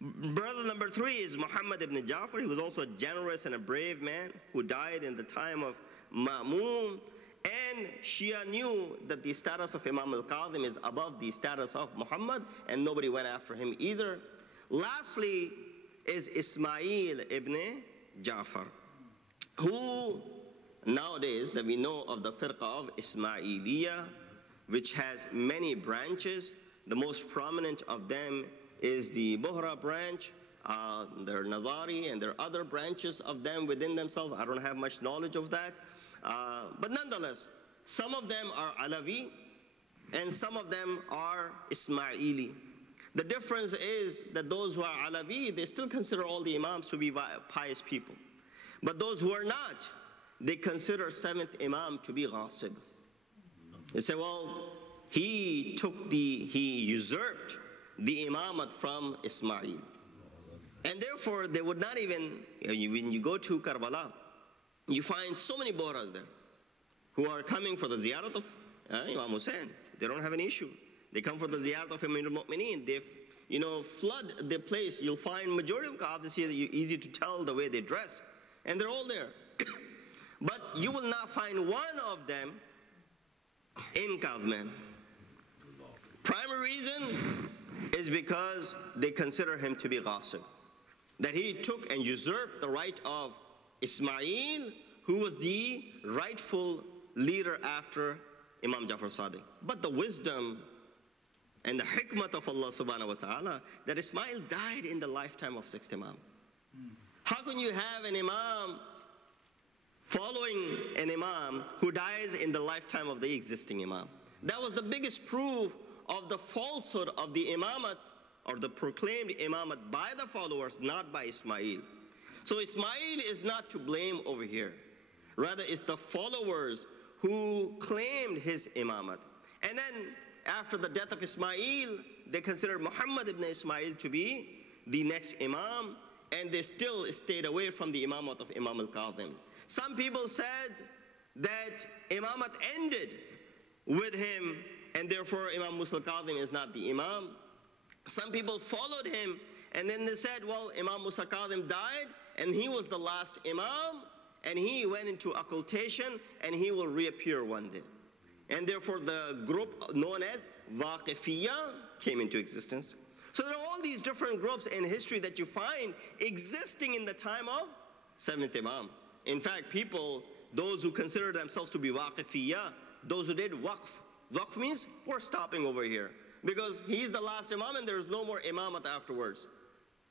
Brother number three is Muhammad ibn Jafar. He was also a generous and a brave man who died in the time of Ma'mun. And Shia knew that the status of Imam al-Kadhim is above the status of Muhammad, and nobody went after him either. Lastly is Ismail ibn Jafar, who nowadays that we know of the firqa of Ismailiyah, which has many branches. The most prominent of them is the Bohra branch. There are Nazari and there are other branches of them within themselves. I don't have much knowledge of that. But nonetheless, some of them are Alawi and some of them are Ismaili. The difference is that those who are Alawi, they still consider all the Imams to be pious people. But those who are not, they consider 7th Imam to be Ghasib. They say, well, he usurped the Imamat from Ismail. And therefore, they would not even, when you go to Karbala, you find so many Bohras there who are coming for the ziyarat of Imam Hussein. They don't have any issue. They come for the ziyarat of Amir al-Mu'mineen. They, flood the place. You'll find majority of obviously easy to tell the way they dress. And they're all there. But you will not find one of them in Kadhim. Primary reason is because they consider him to be Ghasib. That he took and usurped the right of Ismail, who was the rightful leader after Imam Jafar Sadiq. But the wisdom and the hikmat of Allah subhanahu wa ta'ala, that Ismail died in the lifetime of 6th Imam. How can you have an Imam following an Imam who dies in the lifetime of the existing Imam? That was the biggest proof of the falsehood of the Imamat, or the proclaimed Imamat by the followers, not by Ismail. So Ismail is not to blame over here. Rather, it's the followers who claimed his Imamat. And then, after the death of Ismail, they considered Muhammad ibn Ismail to be the next Imam, and they still stayed away from the Imamat of Imam al-Kadhim. Some people said that Imamat ended with him, and therefore Imam Musa Kadhim is not the Imam. Some people followed him, and then they said, well, Imam Musa Kadhim died, and he was the last Imam, and he went into occultation, and he will reappear one day. And therefore the group known as Waqifiyya came into existence. So there are all these different groups in history that you find existing in the time of 7th Imam. In fact, people, those who consider themselves to be Waqifiyya, those who did Waqf. Waqf means we're stopping over here, because he's the last Imam and there's no more Imamat afterwards.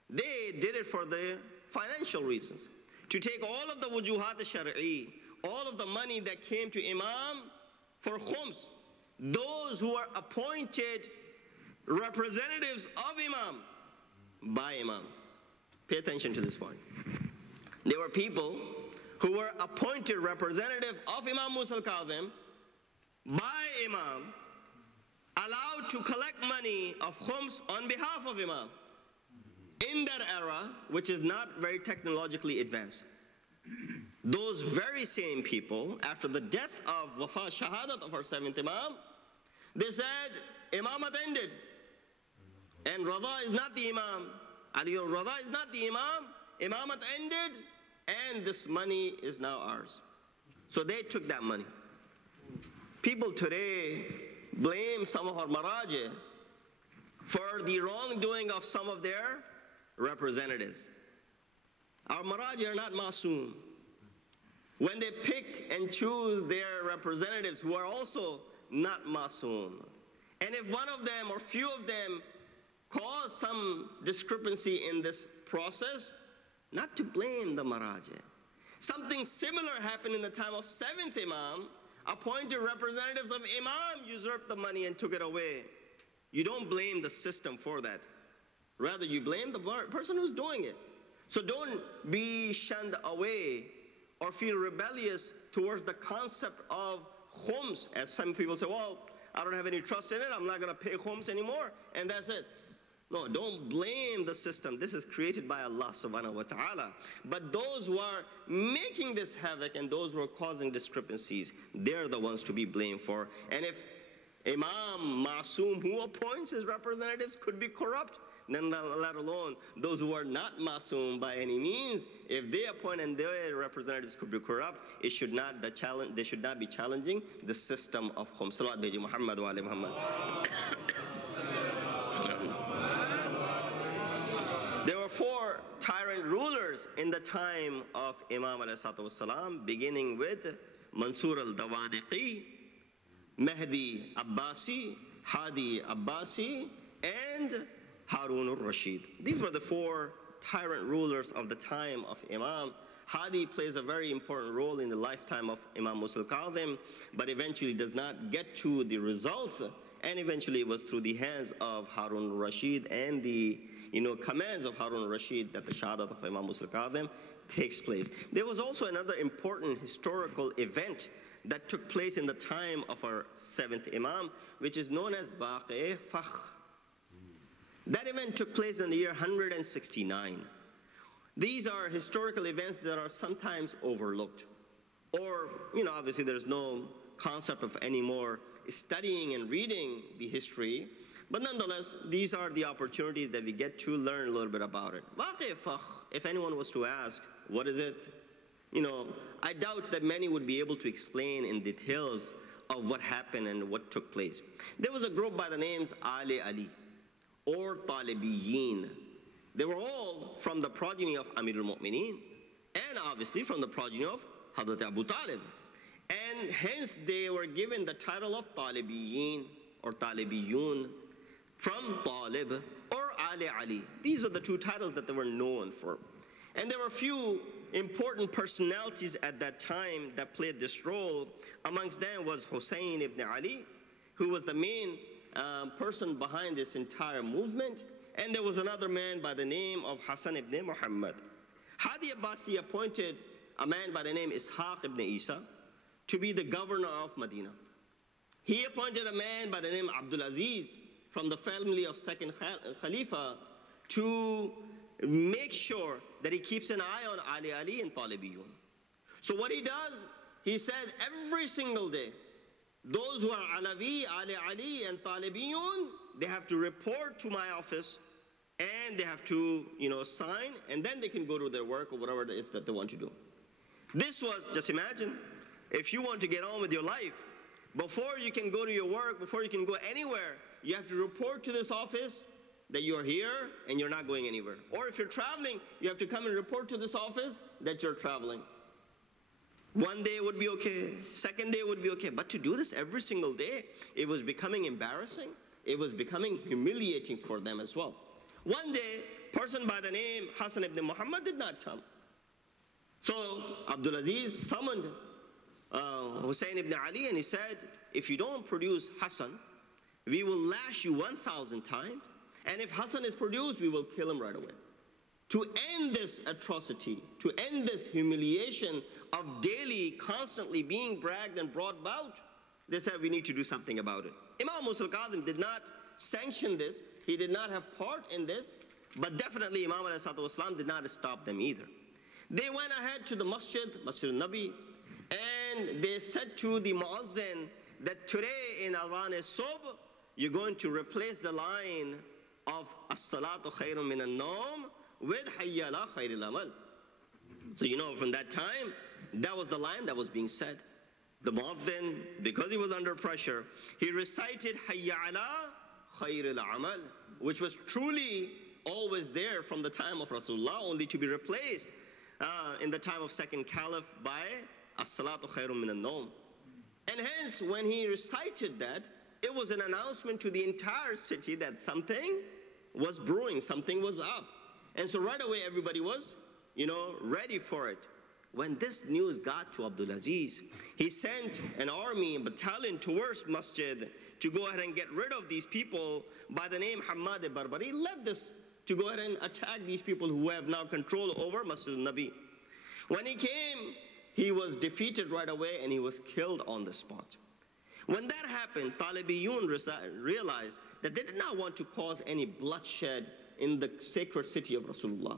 They did it for the financial reasons. To take all of the wujuhat al-shar'i, all of the money that came to Imam for khums, those who are appointed representatives of Imam by Imam. Pay attention to this point. There were people who were appointed representative of Imam Musa Kadhim by Imam, allowed to collect money of khums on behalf of Imam in that era, which is not very technologically advanced. Those very same people, after the death of Wafat Shahadat of our 7th Imam, they said Imamat ended, and Radha is not the Imam. Ali al-Radha is not the Imam. Imamat ended, and this money is now ours. So they took that money. People today blame some of our Maraji for the wrongdoing of some of their representatives. Our Maraji are not masoom. When they pick and choose their representatives who are also not masoom, and if one of them or few of them cause some discrepancy in this process, not to blame the Maraji. Something similar happened in the time of 7th Imam. Appointed representatives of Imam usurped the money and took it away. You don't blame the system for that. Rather, you blame the person who's doing it. So don't be shunned away or feel rebellious towards the concept of khums. As some people say, well, I don't have any trust in it, I'm not going to pay khums anymore, and that's it. No, don't blame the system. This is created by Allah subhanahu wa ta'ala. But those who are making this havoc and those who are causing discrepancies, they're the ones to be blamed for. And if Imam Masoom, who appoints his representatives, could be corrupt, then let alone those who are not Masoom by any means, if they appoint and their representatives could be corrupt, it should not, they should not be challenging the system of khum. Salawat Beji Muhammad wa Ali Muhammad. There were 4 tyrant tyrant rulers in the time of Imam ﷺ, beginning with Mansur al-Dawaniqi, Mahdi Abbasi, Hadi Abbasi, and Harun al-Rashid. These were the 4 tyrant rulers of the time of Imam. Hadi plays a very important role in the lifetime of Imam Musa Kadhim, but eventually does not get to the results, and eventually it was through the hands of Harun al-Rashid and the commands of Harun al-Rashid that the Shahadat of Imam Musa Kadhim takes place. There was also another important historical event that took place in the time of our 7th Imam, which is known as Baqi Fakh. That event took place in the year 169. These are historical events that are sometimes overlooked. Or, obviously there's no concept of any more studying and reading the history, but nonetheless, these are the opportunities that we get to learn a little bit about it. Baqi Fakh, if anyone was to ask, what is it? I doubt that many would be able to explain in details of what happened and what took place. There was a group by the names Ali or Talibiyin. They were all from the progeny of Amir al-Mu'mineen, and obviously from the progeny of Hazrat Abu Talib. And hence they were given the title of Talibiyin or Talibiyun, from Talib or Ali. These are the 2 titles that they were known for. And there were a few important personalities at that time that played this role. Amongst them was Hussein ibn Ali, who was the main person behind this entire movement. And there was another man by the name of Hassan ibn Muhammad. Hadi Abbasi appointed a man by the name Ishaq ibn Isa to be the governor of Medina. He appointed a man by the name Abdul Aziz from the family of 2nd Khalifa to make sure that he keeps an eye on Ali and Talibiyun. So what he does, he says every single day, those who are Alawi, Ali and Talibiyun, they have to report to my office, and they have to, sign, and then they can go to their work or whatever it is that they want to do. This was, just imagine, if you want to get on with your life, before you can go to your work, before you can go anywhere, you have to report to this office that you're here and you're not going anywhere. Or if you're traveling, you have to come and report to this office that you're traveling. One day would be okay, second day would be okay, but to do this every single day, it was becoming embarrassing. It was becoming humiliating for them as well. One day, a person by the name Hassan ibn Muhammad did not come. So Abdul Aziz summoned Hussein ibn Ali, and he said, if you don't produce Hassan, we will lash you 1,000 times, and if Hassan is produced, we will kill him right away. To end this atrocity, to end this humiliation of daily, constantly being bragged and brought about, they said we need to do something about it. Imam Musa Kadhim did not sanction this, he did not have part in this, but definitely Imam ﷺ did not stop them either. They went ahead to the Masjid al-Nabi, and they said to the Muazzin that today in Adhan-e-Subh, you're going to replace the line of As-salatu khayrun min an-nawm with Hayya ala khayril amal. So from that time, that was the line that was being said. The Muazzin, because he was under pressure, he recited Hayya ala khayril amal, which was truly always there from the time of Rasulullah, only to be replaced in the time of 2nd Caliph by As-salatu khayrun min an-nawm. And hence, when he recited that, it was an announcement to the entire city that something was brewing, something was up. And so right away, everybody was, ready for it. When this news got to Abdul Aziz, he sent an army, a battalion towards Masjid to go ahead and get rid of these people by the name Hamad al-Barbari. He led this to go ahead and attack these people who have now control over Masjid al-Nabi. When he came, he was defeated right away and he was killed on the spot. When that happened, Talibiyun realized that they did not want to cause any bloodshed in the sacred city of Rasulullah,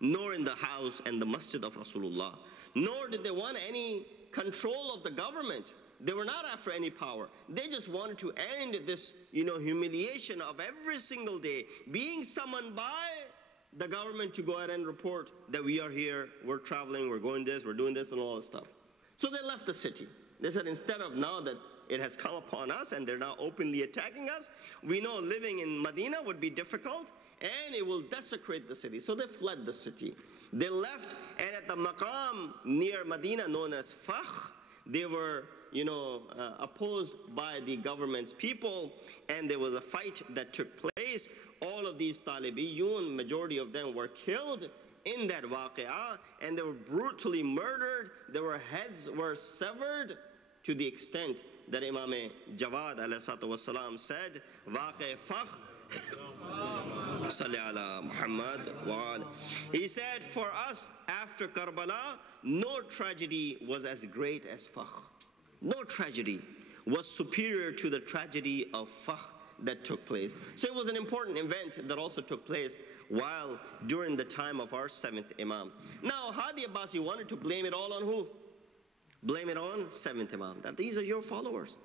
nor in the house and the masjid of Rasulullah, nor did they want any control of the government. They were not after any power. They just wanted to end this, humiliation of every single day being summoned by the government to go ahead and report that we are here, we're traveling, we're going this, we're doing this and all this stuff. So they left the city. They said, instead of now that it has come upon us and they're now openly attacking us, we know living in Medina would be difficult, and it will desecrate the city. So they fled the city. They left, and at the maqam near Medina known as Fakh, they were, opposed by the government's people, and there was a fight that took place. All of these Talibiyun, majority of them were killed in that waqi'ah, and they were brutally murdered. Their heads were severed to the extent that Imam Jawad ﷺ said, Waqi' Fakh, Salli ala Muhammad wa ala. He said, for us, after Karbala, no tragedy was as great as Fakh. No tragedy was superior to the tragedy of Fakh that took place. So it was an important event that also took place while during the time of our 7th Imam. Now, Hadi Abbasi wanted to blame it all on who? Blame it on 7th Imam, that these are your followers.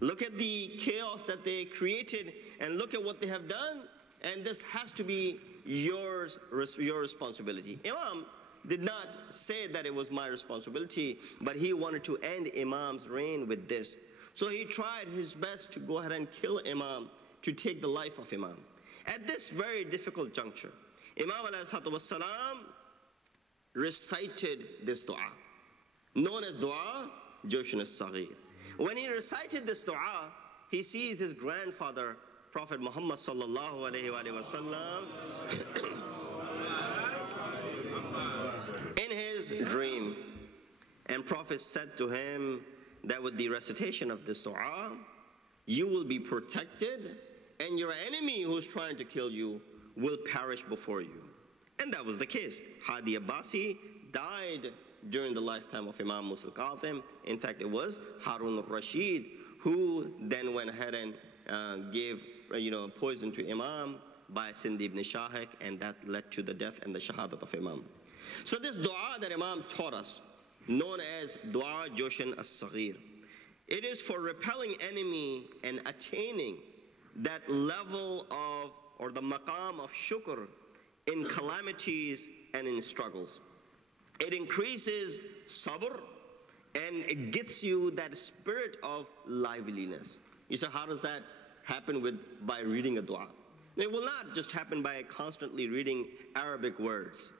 Look at the chaos that they created and look at what they have done, and this has to be your responsibility. Imam did not say that it was my responsibility, but he wanted to end Imam's reign with this. So he tried his best to go ahead and kill Imam, to take the life of Imam. At this very difficult juncture, Imam ﷺ recited this dua, known as dua Joshan as-Saghir. When he recited this dua, he sees his grandfather, Prophet Muhammad sallallahu alaihi wasallam, in his dream. And Prophet said to him that with the recitation of this dua, you will be protected, and your enemy who's trying to kill you will perish before you. And that was the case. Hadi Abbasi died during the lifetime of Imam Musa Kadhim. In fact, it was Harun al-Rashid who then went ahead and gave poison to Imam by Sindh ibn Shahik, and that led to the death and the shahadat of Imam. So this dua that Imam taught us, known as dua Joshan as-Saghir, it is for repelling enemy and attaining that level of, or the maqam of shukr in calamities and in struggles. It increases sabr, and it gets you that spirit of liveliness. You say, how does that happen by reading a dua? It will not just happen by constantly reading Arabic words.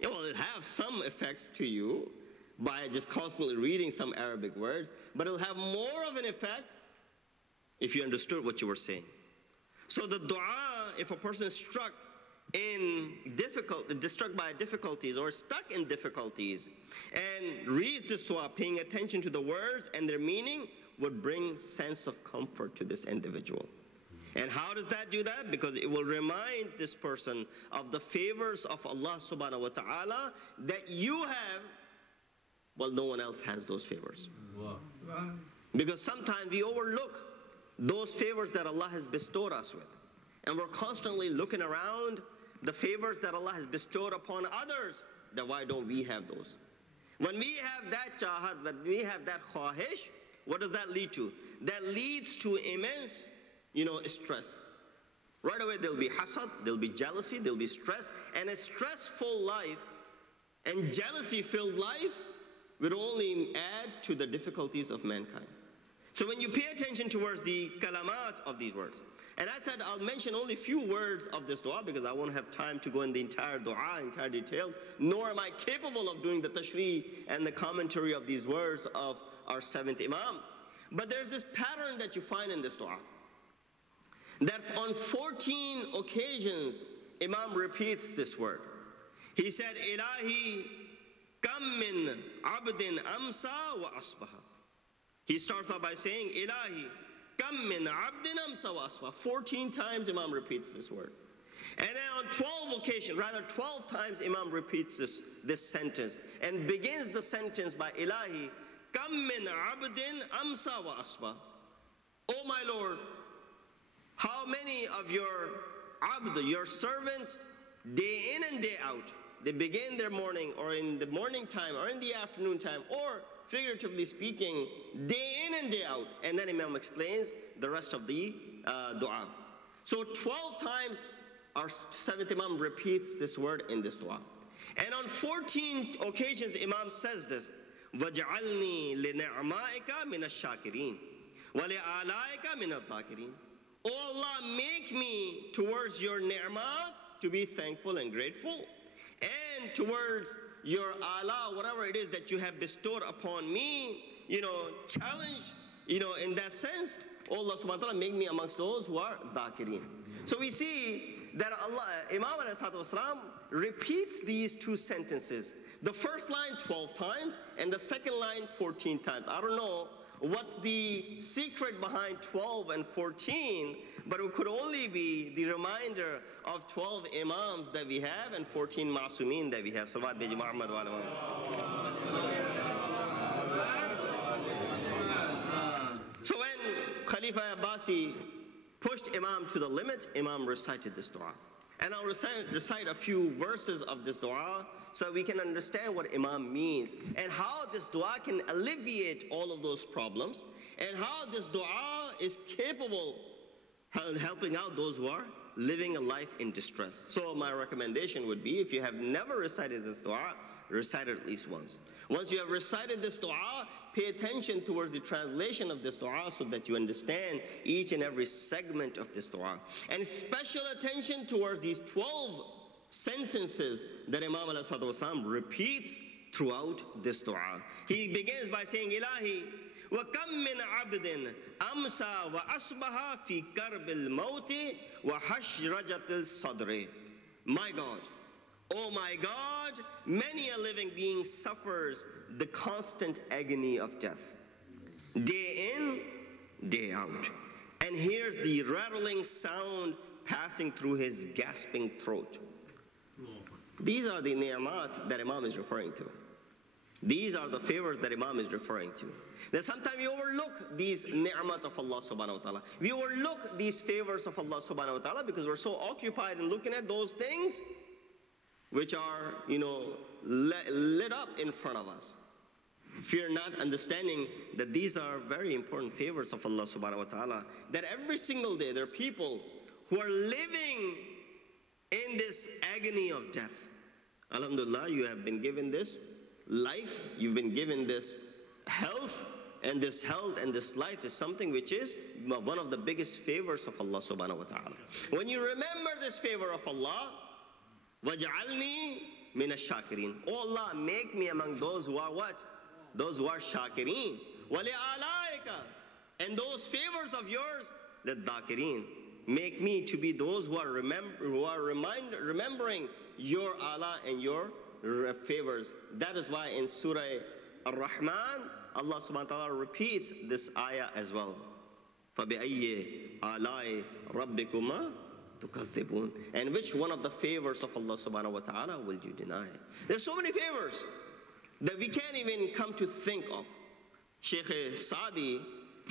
It will have some effects to you by just constantly reading some Arabic words, but it'll have more of an effect if you understood what you were saying. So the dua, if a person is struck by difficulties or stuck in difficulties and reads this dua, paying attention to the words and their meaning, would bring sense of comfort to this individual. And how does that do that? Because it will remind this person of the favors of Allah subhanahu wa ta'ala that you have, while no one else has those favors. Wow. Because sometimes we overlook those favors that Allah has bestowed us with. And we're constantly looking around the favors that Allah has bestowed upon others, that why don't we have those? When we have that chahat, when we have that khawahish, what does that lead to? That leads to immense, stress. Right away there'll be hasad, there'll be jealousy, there'll be stress, and a stressful life and jealousy-filled life will only add to the difficulties of mankind. So when you pay attention towards the kalamat of these words, and I said I'll mention only a few words of this dua because I won't have time to go in the entire dua, entire detail, nor am I capable of doing the tashri and the commentary of these words of our 7th Imam. But there's this pattern that you find in this dua, that on 14 occasions Imam repeats this word. He said, Ilahi kam min abdin amsa wa asbaha. He starts off by saying, Ilahi kam min abdin amsa wa asbaha. 14 times Imam repeats this word. And then on 12 occasions, rather 12 times Imam repeats this sentence and begins the sentence by Ilahi kam min abdin amsa wa asbaha. Oh my Lord, how many of your abd, your servants, day in and day out, they begin their morning or in the morning time or in the afternoon time, or figuratively speaking, day in and day out. And then Imam explains the rest of the dua. So 12 times our 7th Imam repeats this word in this dua. And on 14 occasions Imam says this, وَجْعَلْنِي لِنِعْمَائِكَ مِنَ الشَّاكِرِينَ وَلِعَلَائِكَ مِنَ الذَّاكِرِينَ. Oh Allah, make me towards your ni'mat to be thankful and grateful, and towards your ala, whatever it is that you have bestowed upon me, challenge, in that sense, oh Allah subhanahu wa ta'ala, make me amongst those who are dhakireen. So we see that Imam ﷺ repeats these two sentences. The first line 12 times and the second line 14 times. I don't know what's the secret behind 12 and 14, but it could only be the reminder of 12 imams that we have and 14 ma'sumin that we have. Salawat bi Muhammad wa ala So when Khalifa Abbasi pushed Imam to the limit, Imam recited this dua. And I'll recite a few verses of this dua so we can understand what Imam means and how this dua can alleviate all of those problems and how this dua is capable of helping out those who are living a life in distress. So my recommendation would be, if you have never recited this dua, recite it at least once. Once you have recited this dua, pay attention towards the translation of this dua so that you understand each and every segment of this dua. And special attention towards these 12 sentences that Imam ﷺ repeats throughout this dua. He begins by saying, Ilahi, وَكَمْ مِنْ عَبْدٍ أَمْسَى وَأَصْبَحَ فِي كَرْبِ الْمَوْتِ وَحَشْرَجَةِ الصَّدْرِ. My God, oh my God, many a living being suffers the constant agony of death, day in, day out, and hears the rattling sound passing through his gasping throat. These are the ni'mat that Imam is referring to. These are the favors that Imam is referring to. That sometimes we overlook these ni'mat of Allah subhanahu wa ta'ala. We overlook these favors of Allah subhanahu wa ta'ala because we're so occupied in looking at those things which are, lit up in front of us. If you're not understanding that these are very important favors of Allah subhanahu wa ta'ala, that every single day there are people who are living in this agony of death. Alhamdulillah, you have been given this life, you've been given this health, and this health and this life is something which is one of the biggest favors of Allah subhanahu wa ta'ala. When you remember this favor of Allah, وَجْعَلْنِي مِنَ الشَّاكِرِينَ. Oh Allah, make me among those who are what? Those who are shakirin. وَلِعَلَائِكَ. And those favors of yours, the dhakirin. Make me to be those who are remembering your Allah and your favors. That is why in Surah Ar-Rahman, Allah subhanahu wa ta'ala repeats this ayah as well. فَبِأَيِّ آلَاءِ رَبِّكُمَا تُكَذِّبُونَ. And which one of the favors of Allah subhanahu wa ta'ala will you deny? There's so many favors that we can't even come to think of. Shaykh Sadi,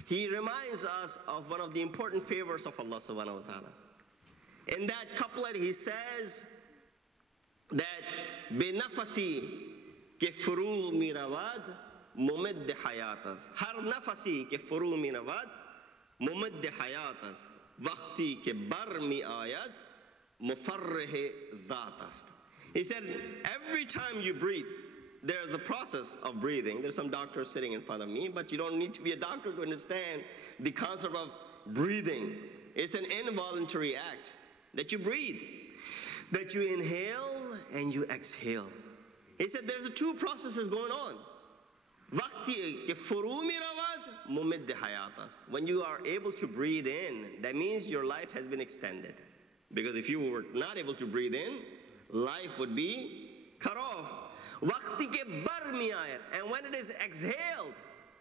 he reminds us of one of the important favors of Allah subhanahu wa ta'ala. In that couplet he says that بِنَفَسِي كَفْرُوا مِرَوَادْ مُمِدْ حَيَاتَس. Har nafasi ke furu miravad mumid hayatas waqti ke bar mi ayat mufarrih dhatast. He said every time you breathe, there's a process of breathing. There's some doctors sitting in front of me, but you don't need to be a doctor to understand the concept of breathing. It's an involuntary act that you breathe, that you inhale and you exhale. He said there's two processes going on. When you are able to breathe in, that means your life has been extended. Because if you were not able to breathe in, life would be cut off. And when it is exhaled,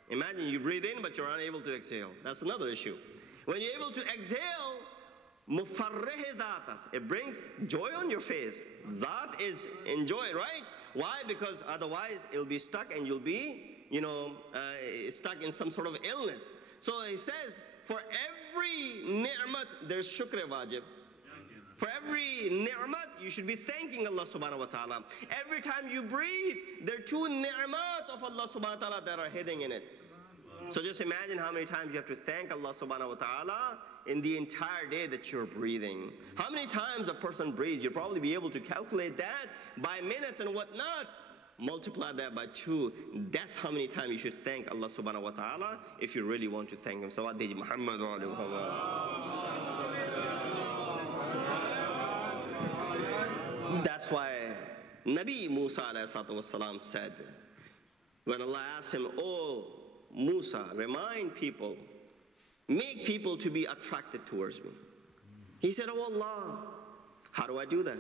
imagine you breathe in but you're unable to exhale. That's another issue. When you're able to exhale, it brings joy on your face. Zat is enjoy, right? Why? Because otherwise it'll be stuck and you'll be stuck in some sort of illness. So he says, for every ni'mat, there's shukr wajib. For every ni'mat, you should be thanking Allah subhanahu wa ta'ala. Every time you breathe, there are two ni'mat of Allah subhanahu wa ta'ala that are hidden in it. So just imagine how many times you have to thank Allah subhanahu wa ta'ala in the entire day that you're breathing. How many times a person breathes? You'll probably be able to calculate that by minutes and whatnot. multiply that by 2. That's how many times you should thank Allah subhanahu wa ta'ala if you really want to thank Him. Salawat Muhammad wa alayhi Muhammad. That's why Nabi Musa ﷺ said, when Allah asked him, "Oh Musa, remind people, make people to be attracted towards me." He said, "Oh Allah, how do I do that?"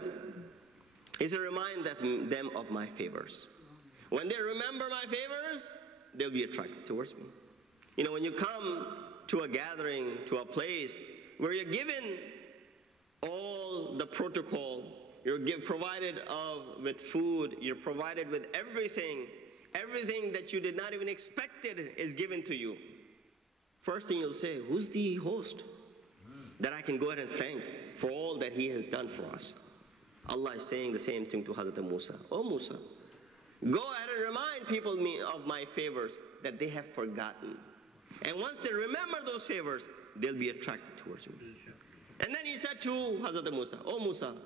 He said, "Remind them of my favors. When they remember my favors, they'll be attracted towards me." You know, when you come to a gathering, to a place where you're given all the protocol, you're provided with food, you're provided with everything that you did not even expect is given to you. First thing you'll say, who's the host that I can go ahead and thank for all that he has done for us? Allah is saying the same thing to Hazrat Musa. "Oh Musa, go ahead and remind people of my favors that they have forgotten. And once they remember those favors, they'll be attracted towards me." And then he said to Hazrat Musa, "Oh Musa,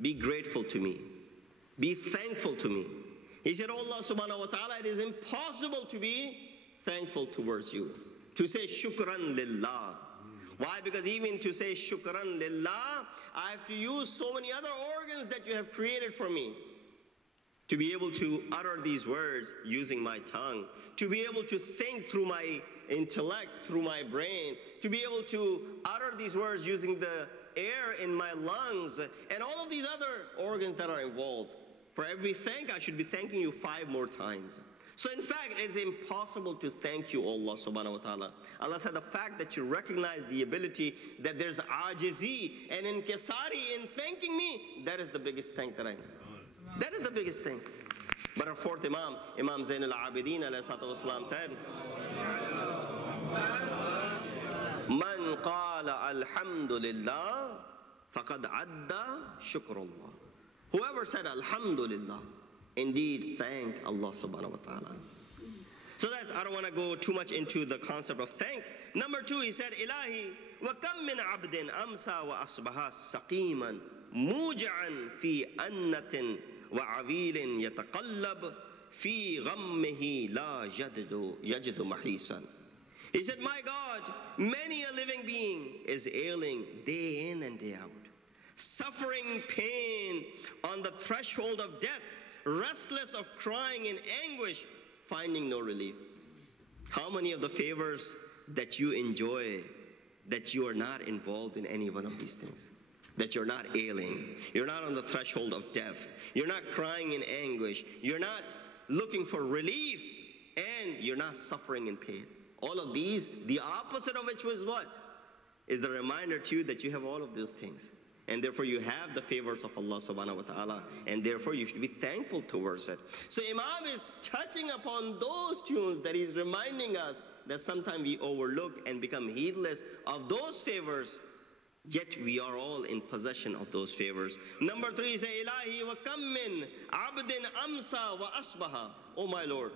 be grateful to me. Be thankful to me." He said, "Oh Allah subhanahu wa ta'ala, it is impossible to be thankful towards you. To say shukran lillah." Why? Because even to say shukran lillah, I have to use so many other organs that you have created for me. To be able to utter these words using my tongue. To be able to think through my intellect, through my brain. To be able to utter these words using the air in my lungs. And all of these other organs that are involved. For every thank, I should be thanking you 5 more times. So in fact, it's impossible to thank you, Allah subhanahu wa ta'ala. Allah said the fact that you recognize the ability that there's ajizi and inkisari in thanking me, that is the biggest thank that I know. That is the biggest thing. But our fourth Imam, Imam Zain al-Abidin alayhi salatu wasalam said, "Man qala alhamdulillah, faqad adda shukrullah." Whoever said alhamdulillah, indeed thanked Allah subhanahu wa ta'ala. So I don't want to go too much into the concept of thank. Number 2, he said, "Ilahi, wa kam min abdin amsa wa asbaha saqiman, muja'an fi annatin wa awilin yataqallab fi ghammihi la yajidu mahisan." He said, "My God, many a living being is ailing day in and day out, suffering pain on the threshold of death, restless of crying in anguish, finding no relief." How many of the favors that you enjoy, that you are not involved in any one of these things? That you're not ailing, you're not on the threshold of death, you're not crying in anguish, you're not looking for relief, and you're not suffering in pain. All of these, the opposite of which was what? Is the reminder to you that you have all of those things. And therefore you have the favors of Allah subhanahu wa ta'ala, and therefore you should be thankful towards it. So Imam is touching upon those tunes that he's reminding us that sometimes we overlook and become heedless of those favors, yet we are all in possession of those favors. Number 3, say, "Ilahi wa kam min abdin amsa wa asbaha." Oh my Lord,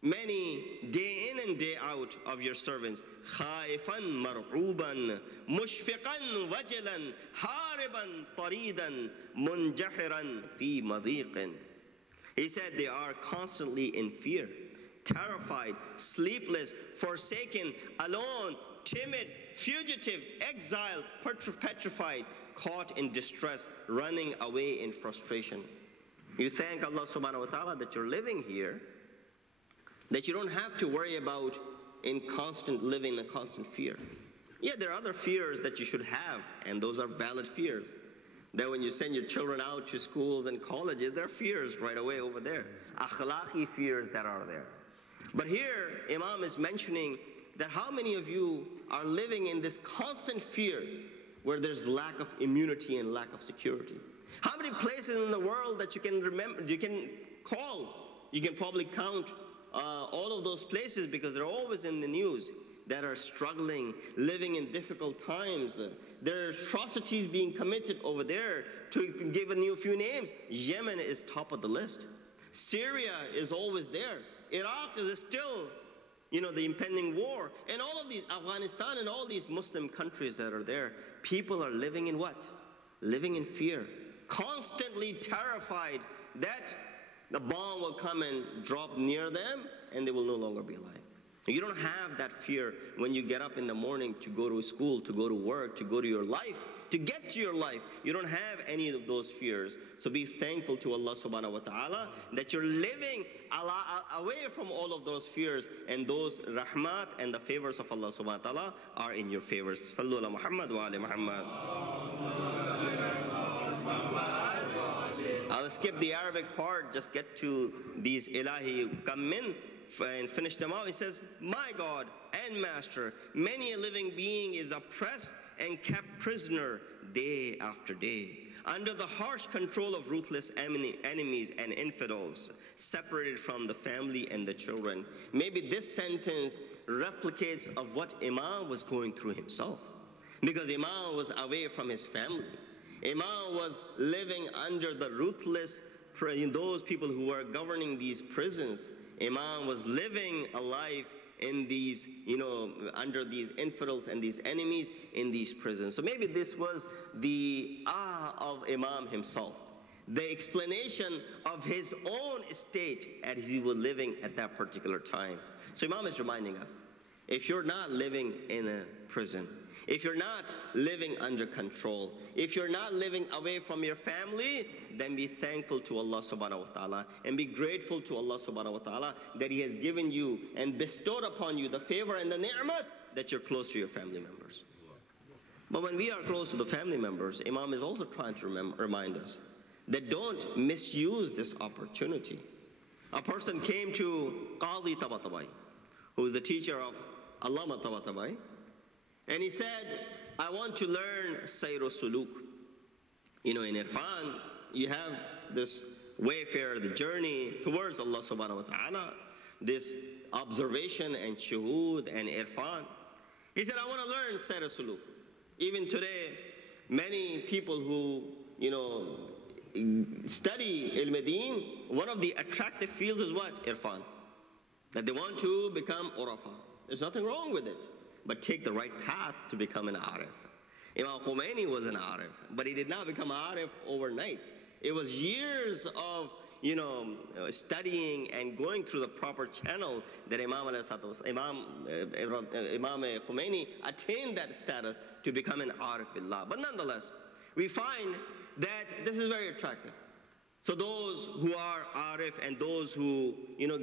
many day in and day out of your servants, khaifan mar'uban, mushfiqan wajilan, hariban taridan, munjahiran fi madhiqin. He said they are constantly in fear, terrified, sleepless, forsaken, alone, timid, fugitive, exiled, petrified, caught in distress, running away in frustration. You thank Allah subhanahu wa ta'ala that you're living here, that you don't have to worry about in constant living in constant fear. Yeah, there are other fears that you should have, and those are valid fears. That when you send your children out to schools and colleges, there are fears right away over there. Akhlaqi fears that are there. But here, Imam is mentioning that how many of you are living in this constant fear where there's lack of immunity and lack of security? How many places in the world that you can remember, you can call? You can probably count all of those places because they're always in the news that are struggling, living in difficult times. There are atrocities being committed over there. To give a few names, Yemen is top of the list. Syria is always there. Iraq is still, the impending war. And all of these, Afghanistan and all these Muslim countries that are there, people are living in what? Living in fear. Constantly terrified that the bomb will come and drop near them, and they will no longer be alive. You don't have that fear when you get up in the morning to go to school, to go to work, to go to your life, to get to your life. You don't have any of those fears. So be thankful to Allah subhanahu wa ta'ala that you're living away from all of those fears, and those rahmat and the favors of Allah subhanahu wa ta'ala are in your favors. Sallu ala Muhammad wa ali Muhammad. I'll skip the Arabic part, just get to these ilahi who come in and finish them out. He says, my God and Master, many a living being is oppressed and kept prisoner day after day, under the harsh control of ruthless enemies and infidels, separated from the family and the children. Maybe this sentence replicates of what Imam was going through himself, because Imam was away from his family. Imam was living under the ruthless, those people who were governing these prisons. Imam was living a life in these, under these infidels and these enemies in these prisons. So maybe this was the of Imam himself, the explanation of his own state as he was living at that particular time. So Imam is reminding us, if you're not living in a prison, if you're not living under control, if you're not living away from your family, then be thankful to Allah subhanahu wa ta'ala and be grateful to Allah subhanahu wa ta'ala that He has given you and bestowed upon you the favor and the ni'mat that you're close to your family members. But when we are close to the family members, Imam is also trying to remind us that don't misuse this opportunity. A person came to Qadi Tabatabai, who is the teacher of Allama Tabatabai, and he said, I want to learn Sayru Suluk. In Irfan, you have this wayfare, the journey towards Allah subhanahu wa ta'ala, this observation and shuhud and irfan. He said, I want to learn Sayru Suluk. Even today, many people who, study Ilm-Deen, one of the attractive fields is what? Irfan. That they want to become Urafa. There's nothing wrong with it, but take the right path to become an Arif. Imam Khomeini was an Arif, but he did not become an Arif overnight. It was years of, studying and going through the proper channel that Imam Khomeini attained that status to become an Arif Billah. But nonetheless, we find that this is very attractive. So those who are Arif and those who,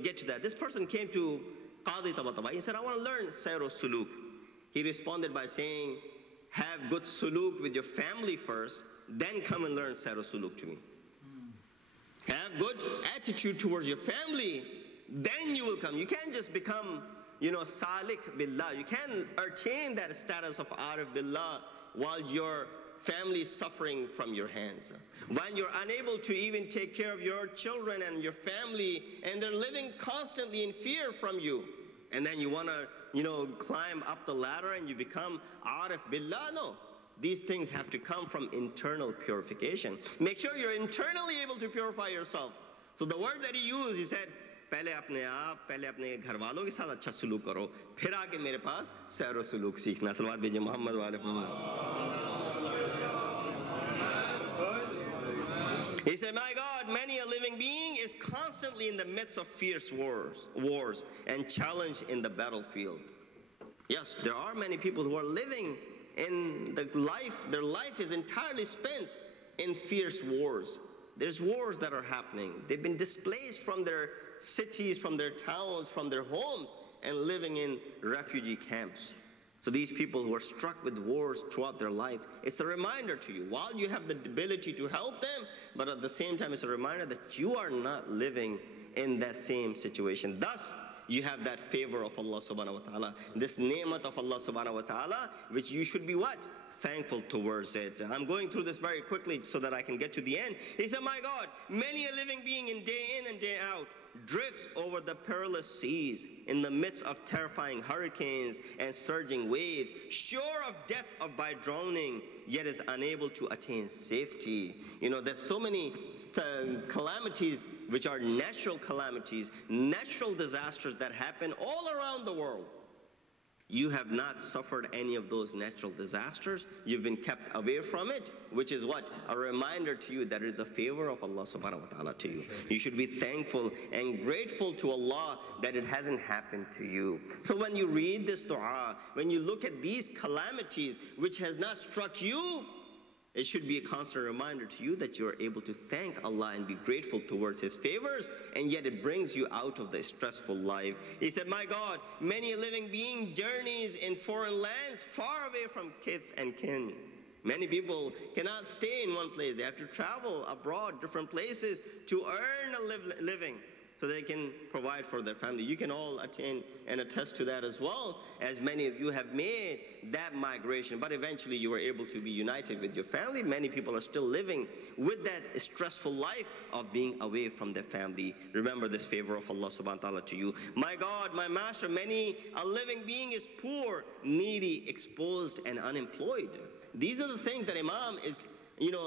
get to that. This person came to Qadi Tabatabai. He said, I want to learn Sayru Suluk. He responded by saying, have good suluk with your family first, then come and learn Sayru Suluk to me. Have good attitude towards your family, then you will come. You can't just become, Salik Billah. You can't attain that status of Arif Billah while your family is suffering from your hands. When you're unable to even take care of your children and your family, and they're living constantly in fear from you, and then you want to, climb up the ladder and you become Arif Billah. No. These things have to come from internal purification. Make sure you're internally able to purify yourself. So the word that he used, he said, पहले अपने आप, पहले अपने घर वालों के साथ अच्छा सुलूक करो, फिर आके मेरे पास सैर सुलूक सीखना. सलवात भेजिए मोहम्मद वाले Mohammad. He said, my God, many a living being is constantly in the midst of fierce wars and challenge in the battlefield. Yes, there are many people who are living in their life is entirely spent in fierce wars. There's wars that are happening. They've been displaced from their cities, from their towns, from their homes, and living in refugee camps. So these people who are struck with wars throughout their life, it's a reminder to you, while you have the ability to help them, but at the same time it's a reminder that you are not living in that same situation. Thus, you have that favor of Allah subhanahu wa ta'ala, this ni'mat of Allah subhanahu wa ta'ala, which you should be what? Thankful towards it. I'm going through this very quickly so that I can get to the end. He said, my God, many a living being in and day out drifts over the perilous seas in the midst of terrifying hurricanes and surging waves, sure of death by drowning, yet is unable to attain safety. There's so many calamities which are natural calamities, natural disasters that happen all around the world. You have not suffered any of those natural disasters. You've been kept away from it, which is what? A reminder to you that it is a favor of Allah subhanahu wa ta'ala to you. You should be thankful and grateful to Allah that it hasn't happened to you. So when you read this dua, when you look at these calamities which has not struck you, it should be a constant reminder to you that you are able to thank Allah and be grateful towards His favors, and yet it brings you out of the stressful life. He said, my God, many a living being journeys in foreign lands far away from kith and kin. Many people cannot stay in one place. They have to travel abroad, different places, to earn a living so they can provide for their family. You can all attain and attest to that as well, as many of you have made that migration, but eventually you were able to be united with your family. Many people are still living with that stressful life of being away from their family. Remember this favor of Allah subhanahu wa ta'ala to you. My God, my Master, many a living being is poor, needy, exposed, and unemployed. These are the things that Imam is,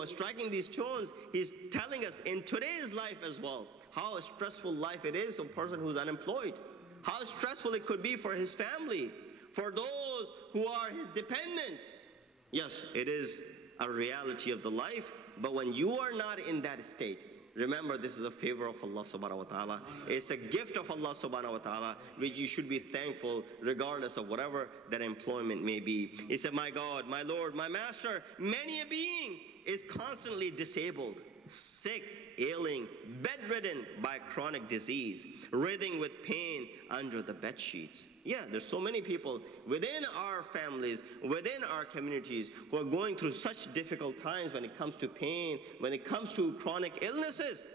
striking these tones. He's telling us in today's life as well, how stressful life it is for a person who's unemployed. How stressful it could be for his family, for those who are his dependent. Yes, it is a reality of the life, but when you are not in that state, remember this is a favor of Allah subhanahu wa ta'ala. It's a gift of Allah subhanahu wa ta'ala, which you should be thankful regardless of whatever that employment may be. He said, my God, my Lord, my Master, many a being is constantly disabled, sick, ailing, bedridden by chronic disease, writhing with pain under the bed sheets. Yeah, there's so many people within our families, within our communities, who are going through such difficult times when it comes to pain, when it comes to chronic illnesses.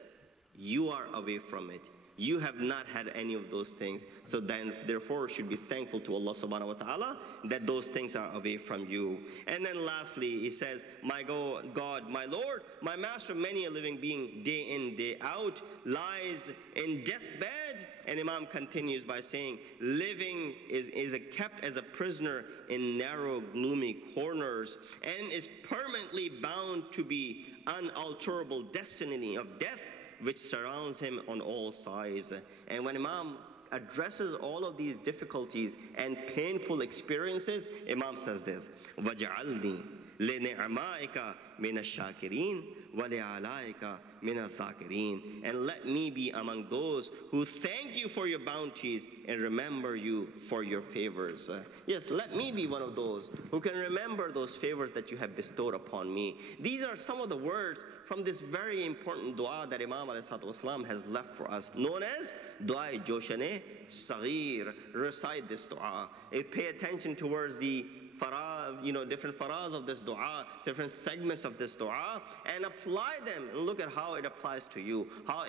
You are away from it. You have not had any of those things. So then, therefore, should be thankful to Allah subhanahu wa ta'ala that those things are away from you. And then lastly, he says, my God, my Lord, my Master, many a living being, day in, day out, lies in deathbed. And Imam continues by saying, living is kept as a prisoner in narrow, gloomy corners, and is permanently bound to be unalterable destiny of death, which surrounds him on all sides. And when Imam addresses all of these difficulties and painful experiences, Imam says this, وَجَعَلْنِي لِنِعْمَائِكَ مِنَ الشَّاكِرِينَ وَلِعَلَائِكَ مِنَ الذَّاكِرِينَ. And let me be among those who thank you for your bounties and remember you for your favors. Yes, let me be one of those who can remember those favors that you have bestowed upon me. These are some of the words from this very important dua that Imam ﷺ has left for us, known as Dua Joshan Saghir. Recite this dua. Pay attention towards the different faraz of this dua, different segments of this dua, and apply them and look at how it applies to you. How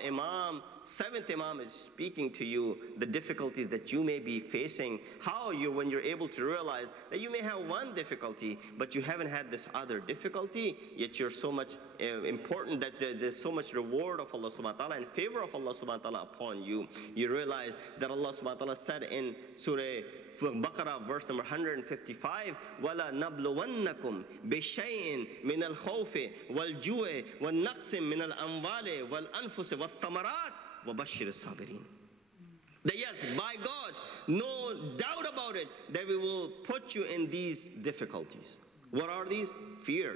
seventh Imam is speaking to you, the difficulties that you may be facing, how when you're able to realize that you may have one difficulty, but you haven't had this other difficulty, yet you're so much important that there's so much reward of Allah subhanahu wa ta'ala and favor of Allah subhanahu wa ta'ala upon you. You realize that Allah subhanahu wa ta'ala said in Surah Baqarah, verse number 155, وَلَا نَبْلُوَنَّكُمْ بِشَيْءٍ مِنَ الْخَوْفِ وَالْجُوعِ وَالنَّقْصِ مِنَ الْأَمْوَالِ وَالْأَنفُسِ وَالثَّمَرَاتِ وَبَشِّرِ الصَّابِرِينَ. That yes, by God, no doubt about it, that we will put you in these difficulties. What are these? Fear.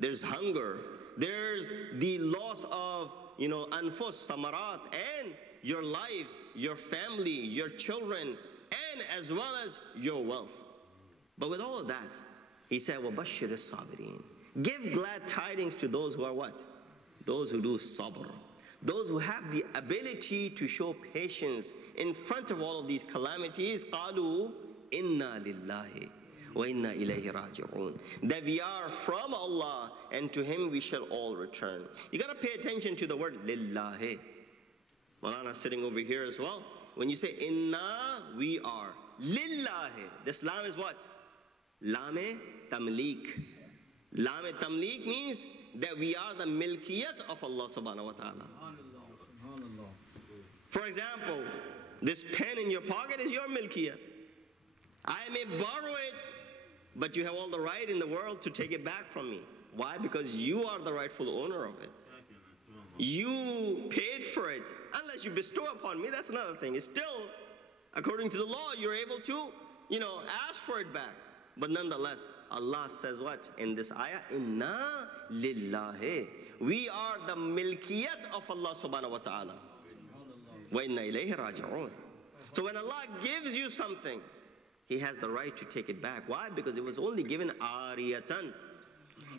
There's hunger. There's the loss of, anfus, samarat, and your lives, your family, your children, and as well as your wealth. But with all of that, he said, وَبَشِّرِ الصَّابِرِينَ. Give glad tidings to those who are what? Those who do sabr. Those who have the ability to show patience in front of all of these calamities. قَالُوا إِنَّا لِلَّهِ وَإِنَّا إِلَيْهِ رَاجِعُونَ. That we are from Allah and to Him we shall all return. You got to pay attention to the word lillahi. Maulana sitting over here as well. When you say inna, we are. Lillahi. This lam is what? Lame tamlik. Lame tamlik means that we are the milkiyat of Allah subhanahu wa ta'ala. For example, this pen in your pocket is your milkiyat. I may borrow it, but you have all the right in the world to take it back from me. Why? Because you are the rightful owner of it. You paid for it. Unless you bestow upon me, that's another thing. It's still, according to the law, you're able to ask for it back. But nonetheless, Allah says what in this ayah? Inna lillahi. We are the milkiyat of Allah subhanahu wa ta'ala. Wa inna ilayhi raji'un. So when Allah gives you something, He has the right to take it back. Why? Because it was only given ariyatan.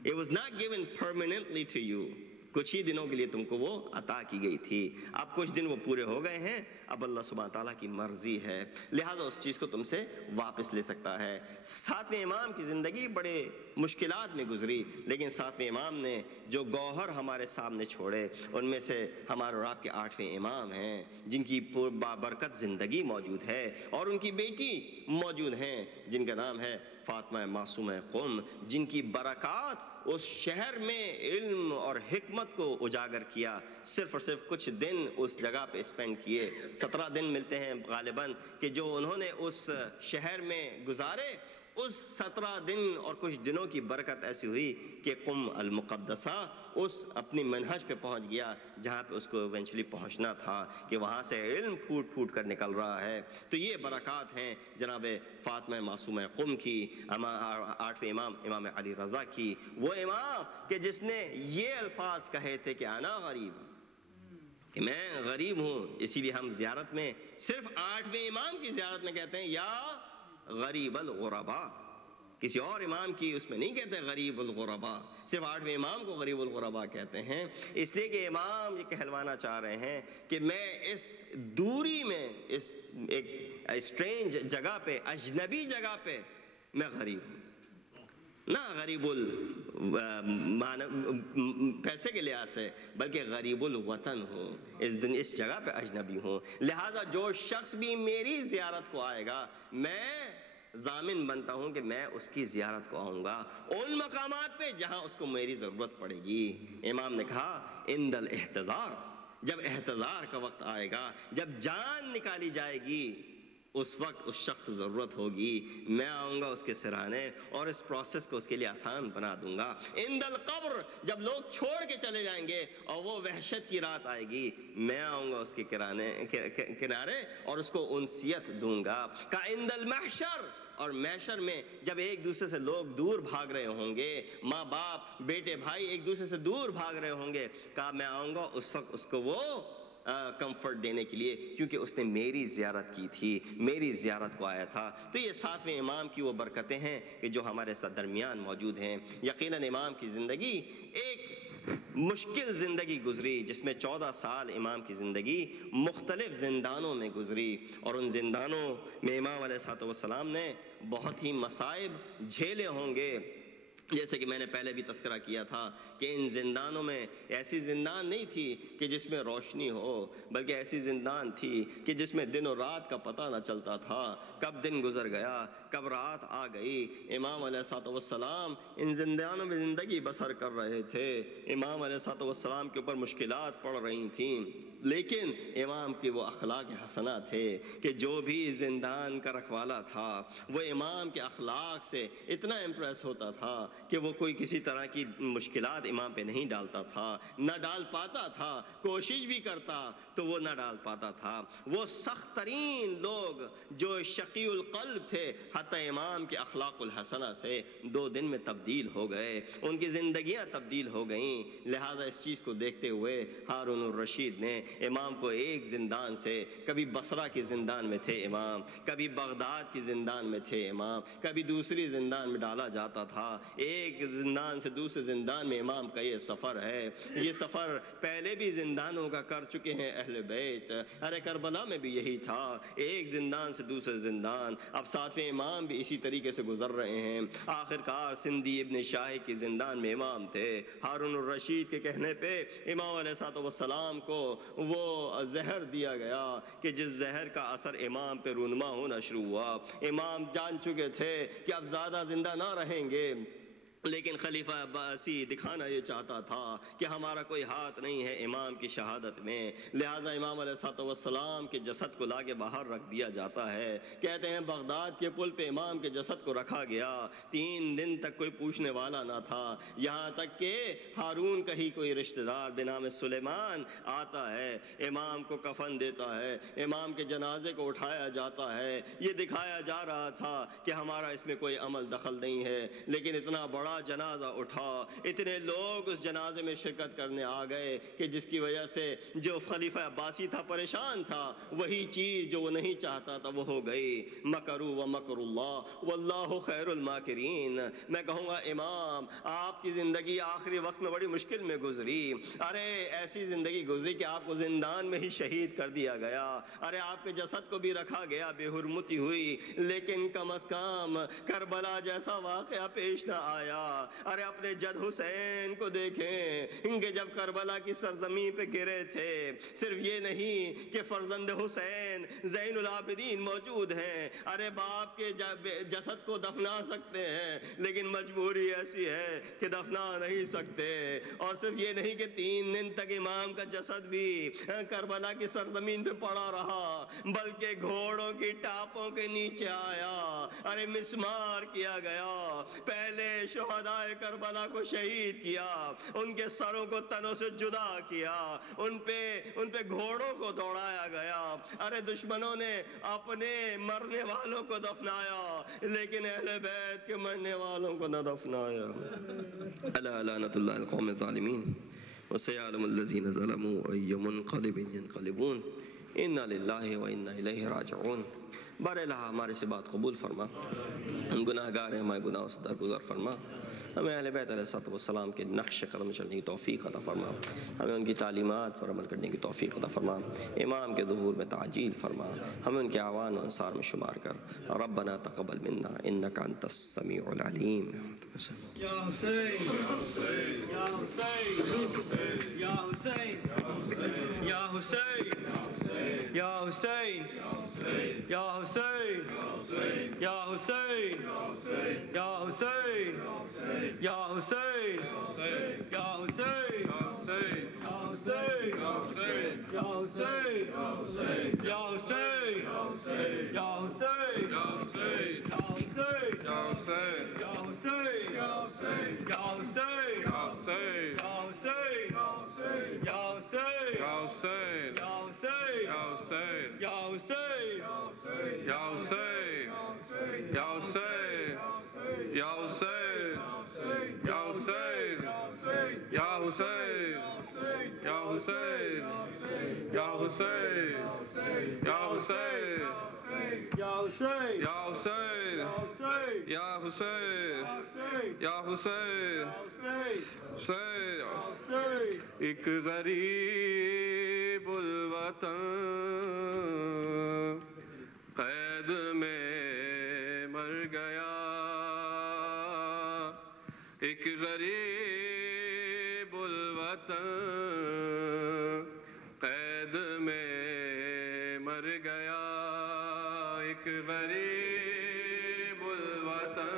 It was not given permanently to you. कुछ ही दिनों के लिए तुमको वो अता की गई थी, अब कुछ दिन वो पूरे हो गए हैं, अब अल्लाह सुब्हान ताला की मर्जी है, लिहाजा उस चीज़ को तुमसे वापस ले सकता है। सातवें इमाम की ज़िंदगी बड़े मुश्किलात में गुजरी, लेकिन सातवें इमाम ने जो गौहर हमारे सामने छोड़े, उनमें से हमारे और आपके आठवें इमाम हैं जिनकी बाबरकत ज़िंदगी मौजूद है, और उनकी बेटी मौजूद हैं जिनका नाम है फातिमा मासूम क़ुम, जिनकी बरक़ात उस शहर में इल्म और हिकमत को उजागर किया। सिर्फ और सिर्फ कुछ दिन उस जगह पे स्पेंड किए, 17 दिन मिलते हैं गालिबन कि जो उन्होंने उस शहर में गुजारे, उस 17 दिन और कुछ दिनों की बरकत ऐसी हुई कि क़ुम अल-मुक़द्दसा उस अपनी मनहज पे पहुंच गया जहाँ पे उसको इवेंचुअली पहुंचना था, कि वहाँ से इल्म फूट फूट कर निकल रहा है। तो ये बरक़ात हैं जनाब फ़ातिमा मासूम क़ुम की, आठवें इमाम इमाम अली रज़ा की, वो इमाम कि जिसने ये अल्फाज कहे थे कि आना गरीब, कि मैं गरीब हूँ। इसीलिए हम ज़ियारत में सिर्फ आठवें इमाम की ज़ियारत में कहते हैं या गरीब अल-गुरबा, किसी और इमाम की उसमें नहीं कहते गरीब अल-गुरबा, सिर्फ आठवें इमाम को गरीब अल-गुरबा कहते हैं। इसलिए कि इमाम ये कहलवाना चाह रहे हैं कि मैं इस दूरी में, इस एक स्ट्रेंज जगह पे, अजनबी जगह पे मैं गरीब हूँ, ना गरीबुल पैसे के लिहाज से, बल्कि गरीबुल वतन हूँ, इस जगह पे अजनबी हूँ। लिहाजा जो शख्स भी मेरी ज़ियारत को आएगा, मैं ज़ामिन बनता हूँ कि मैं उसकी ज़ियारत को आऊँगा उन मकामात पे जहाँ उसको मेरी ज़रूरत पड़ेगी। इमाम ने कहा इंदल एहतज़ार, जब एहतज़ार का वक्त आएगा, जब जान निकाली जाएगी, उस वक्त उस शख्स को ज़रूरत होगी, मैं आऊँगा उसके सिराने और इस प्रोसेस को उसके लिए आसान बना दूँगा। इंदल क़ब्र, जब लोग छोड़ के चले जाएंगे और वो वहशत की रात आएगी, मैं आऊँगा उसके किनारे और उसको उनसियत दूँगा। का इंदल महशर, और महशर में जब एक दूसरे से लोग दूर भाग रहे होंगे, माँ बाप बेटे भाई एक दूसरे से दूर भाग रहे होंगे, कहा मैं आऊँगा उस वक्त उसको वो कंफर्ट देने के लिए, क्योंकि उसने मेरी ज़ियारत की थी, मेरी ज़ियारत को आया था। तो ये सातवें इमाम की वो बरकतें हैं कि जो हमारे साथ दरमियान मौजूद हैं। यकीनन इमाम की ज़िंदगी एक मुश्किल ज़िंदगी गुजरी, जिसमें 14 साल इमाम की ज़िंदगी मुख्तलिफ़ ज़िंदानों में गुजरी, और उन ज़िंदानों में इमाम अलैहिस्सलाम ने बहुत ही मसाइब झेले होंगे। जैसे कि मैंने पहले भी तस्करा किया था कि इन ज़िंदानों में ऐसी ज़िंदान नहीं थी कि जिसमें रोशनी हो, बल्कि ऐसी ज़िंदान थी कि जिसमें दिन और रात का पता न चलता था, कब दिन गुजर गया, कब रात आ गई। इमाम अलैहिस्सलाम इन ज़िंदानों में ज़िंदगी बसर कर रहे थे। इमाम अलैहिस्सलाम के ऊपर मुश्किलात पड़ रही थीं, लेकिन इमाम की वो अखलाक हसना थे कि जो भी ज़िंदान का रखवाला था वो इमाम के अखलाक से इतना इम्प्रेस होता था कि वो कोई किसी तरह की मुश्किलात इमाम पे नहीं डालता था, न डाल पाता था, कोशिश भी करता तो वो न डाल पाता था। वो सख्त तरीन लोग जो शकीउल क़ल्ब थे, हत्ता इमाम के अखलाकुल हसना से 2 दिन में तब्दील हो गए, उनकी ज़िंदगियाँ तब्दील हो गईं। लिहाजा इस चीज़ को देखते हुए हारून रशीद ने इमाम को एक ज़िंदान से, कभी बसरा की ज़िंदान में थे इमाम, कभी बगदाद की ज़िंदान में थे इमाम, कभी दूसरी ज़िंदान में डाला जाता था। एक ज़िंदान से दूसरे ज़िंदान में इमाम का ये सफ़र है। ये सफ़र पहले भी ज़िंदानों का कर चुके हैं अहले बैत। अरे करबला में भी यही था, एक ज़िंदान से दूसरे ज़िंदान। अब सातवें इमाम भी इसी तरीके से गुज़र रहे हैं। आखिरकार सिंधी इब्न शाही की ज़िंदान में इमाम थे। हारून रशीद के कहने पे इमाम अलैहिस्सलाम को वो जहर दिया गया कि जिस जहर का असर इमाम पे रूनमा होना शुरू हुआ। इमाम जान चुके थे कि अब ज़्यादा ज़िंदा ना रहेंगे, لیکن خلیفہ عباسی دکھانا یہ چاہتا تھا کہ ہمارا کوئی ہاتھ نہیں ہے امام کی شہادت میں، لہٰذا امام علیہ السلام کے جسد کو لا کے باہر رکھ دیا جاتا ہے۔ کہتے ہیں بغداد کے پل پہ امام کے جسد کو رکھا گیا، 3 دن تک کوئی پوچھنے والا نہ تھا، یہاں تک کہ ہارون کا ہی کوئی رشتہ دار بنام سلیمان آتا ہے، امام کو کفن دیتا ہے، امام کے جنازے کو اٹھایا جاتا ہے۔ یہ دکھایا جا رہا تھا کہ ہمارا اس میں کوئی عمل دخل نہیں ہے، لیکن اتنا بڑا جنازہ اٹھا، اتنے لوگ اس جنازے میں شرکت کرنے آ گئے کہ جس کی وجہ سے جو خلیفہ عباسی تھا پریشان تھا، وہی چیز جو وہ نہیں چاہتا تھا وہ ہو گئی۔ مکروا ومکر اللہ واللہ خیر الماکرین۔ میں کہوں گا امام آپ کی زندگی آخری وقت میں بڑی مشکل میں گزری، ارے ایسی زندگی گزری کہ آپ کو زندان میں ہی شہید کر دیا گیا، ارے آپ کے جسد کو بھی رکھا گیا، بے حرمتی ہوئی، لیکن کم از کم کربلا جیسا واقعہ پیش نہ آیا۔ ارے اپنے جد حسین کو دیکھیں کہ جب کربلا کی سرزمین پہ گرے تھے، صرف یہ نہیں کہ فرزند حسین زین العابدین موجود ہیں، ارے باپ کے جسد کو دفنا سکتے ہیں، لیکن مجبوری ایسی ہے کہ دفنا نہیں سکتے۔ اور صرف یہ نہیں کہ 3 دن تک امام کا جسد بھی کربلا کی سرزمین پہ پڑا رہا، بلکہ گھوڑوں کی ٹاپوں کے نیچے آیا، ارے مسمار کیا گیا، پہلے شہدائے کربلا کو شہید کیا، ان کے سروں کو تنوں سے جدا کیا، ان پہ گھوڑوں کو دوڑایا گیا، ارے دشمنوں نے اپنے مرنے والوں کو دفنایا، لیکن اہل بیت کے مرنے والوں کو نہ دفنایا۔ الا لعنۃ اللہ القوم الظالمین وسيعلم الذين ظلموا أي منقلب ينقلبون انا للہ و انا الیہ راجعون۔ بر الہ ہمارے سے بات قبول فرما، ہم گناہ گار ہیں، ہمارے گناہوں سے درگزر فرما، ہمیں اہل بیت علیہ السلام کے نقش قدم چلنے کی توفیق عطا فرما، ہمیں ان کی تعلیمات پر عمل کرنے کی توفیق عطا فرما، امام کے ظہور میں تعجیل فرما، ہمیں ان کے اعوان و انصار میں شمار کر۔ ربنا تقبل منا انک انت السمیع العلیم۔ یا حسین یا حسین یا حسین یا حسین یا حسین یا حسین یا حسین یا حسین یا حسین یا حسین یا حسین یا حسین یا حسین یا ایک غریب الوطن قید میں مر گیا، ایک غریب الوطن قید میں مر گیا، ایک غریب الوطن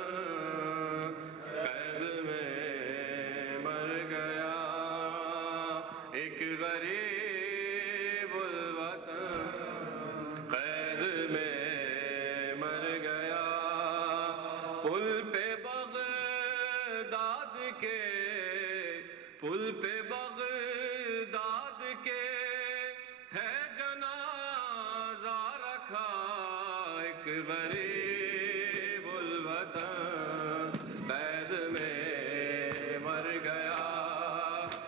قید میں مر گیا، ایک غریب الوطن قید میں مر گیا، پل پہ بغداد کے، پل پہ بغداد کے ہے جنازہ رکھا، ایک غریب الوطن قید میں مر گیا،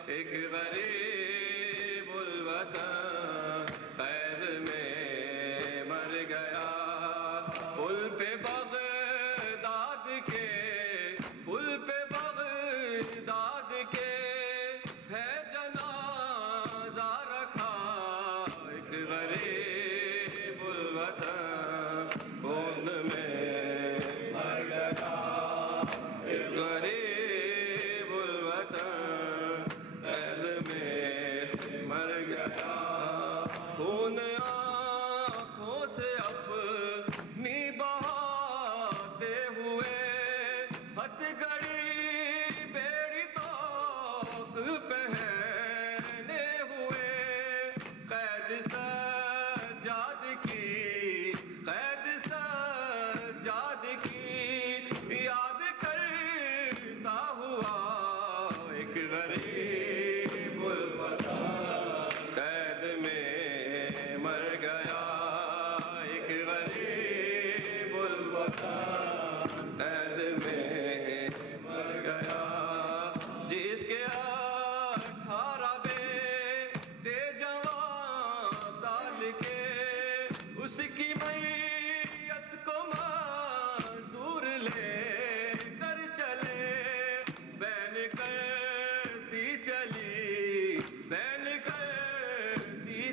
ایک غریب الوطن قید میں مر گیا، پل پہ بغداد کے، پل پہ بغداد کے ہے جنازہ رکھا، ایک غریب الوطن خون میں مر گیا، ایک غریب الوطن قید میں مر گیا، خون آنکھوں سے اپنی بہاتے ہوئے ہتھ گھڑی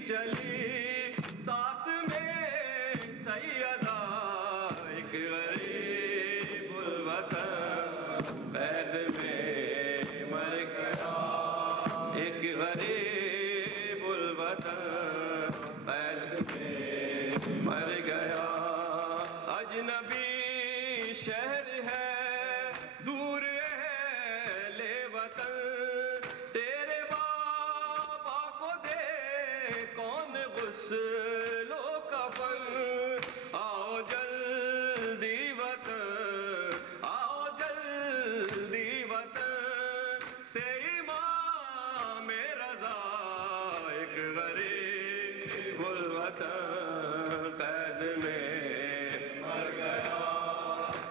چلی ساتھ میں سیدہ ایک غریب الوطن قید میں مر گیا ایک غریب الوطن قید میں مر گیا اجنبی شہر ہے دور اہل وطن تیرے بابا کو دے کون غسل و کفن آؤ جلدی وطن آؤ جلدی وطن سے امام رضا ایک غریب الوطن قید میں مر گیا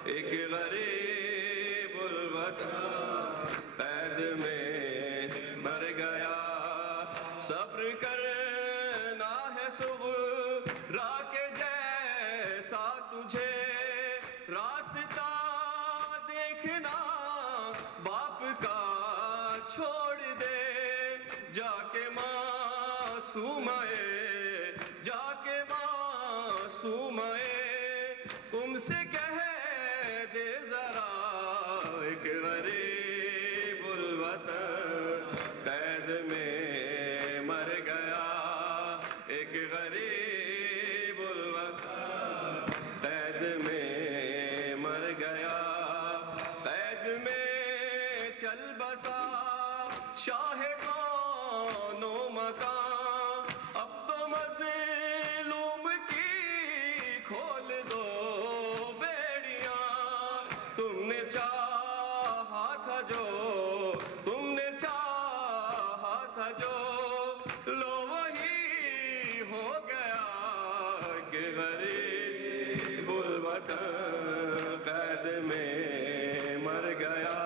ایک غریب الوطن قید میں مر گیا صبر کرنا ہے صبح کے جیسا تجھے راستہ دیکھنا باپ کا چھوڑ دے جا کے معصومائے جا کے معصومائے تم سے کہہ دے ذرا ایک غریب الوطن قید میں مر گیا ایک غریب الوطن قید میں مر گیا قید میں چل بسا شاہ کون و مکان اب تو مظلوم کی کھول دو بیڑیاں تم نے چاہا تھا جو تم نے چاہا تھا جو لو وہی ہو گیا کہ غریب الوطن قید میں مر گیا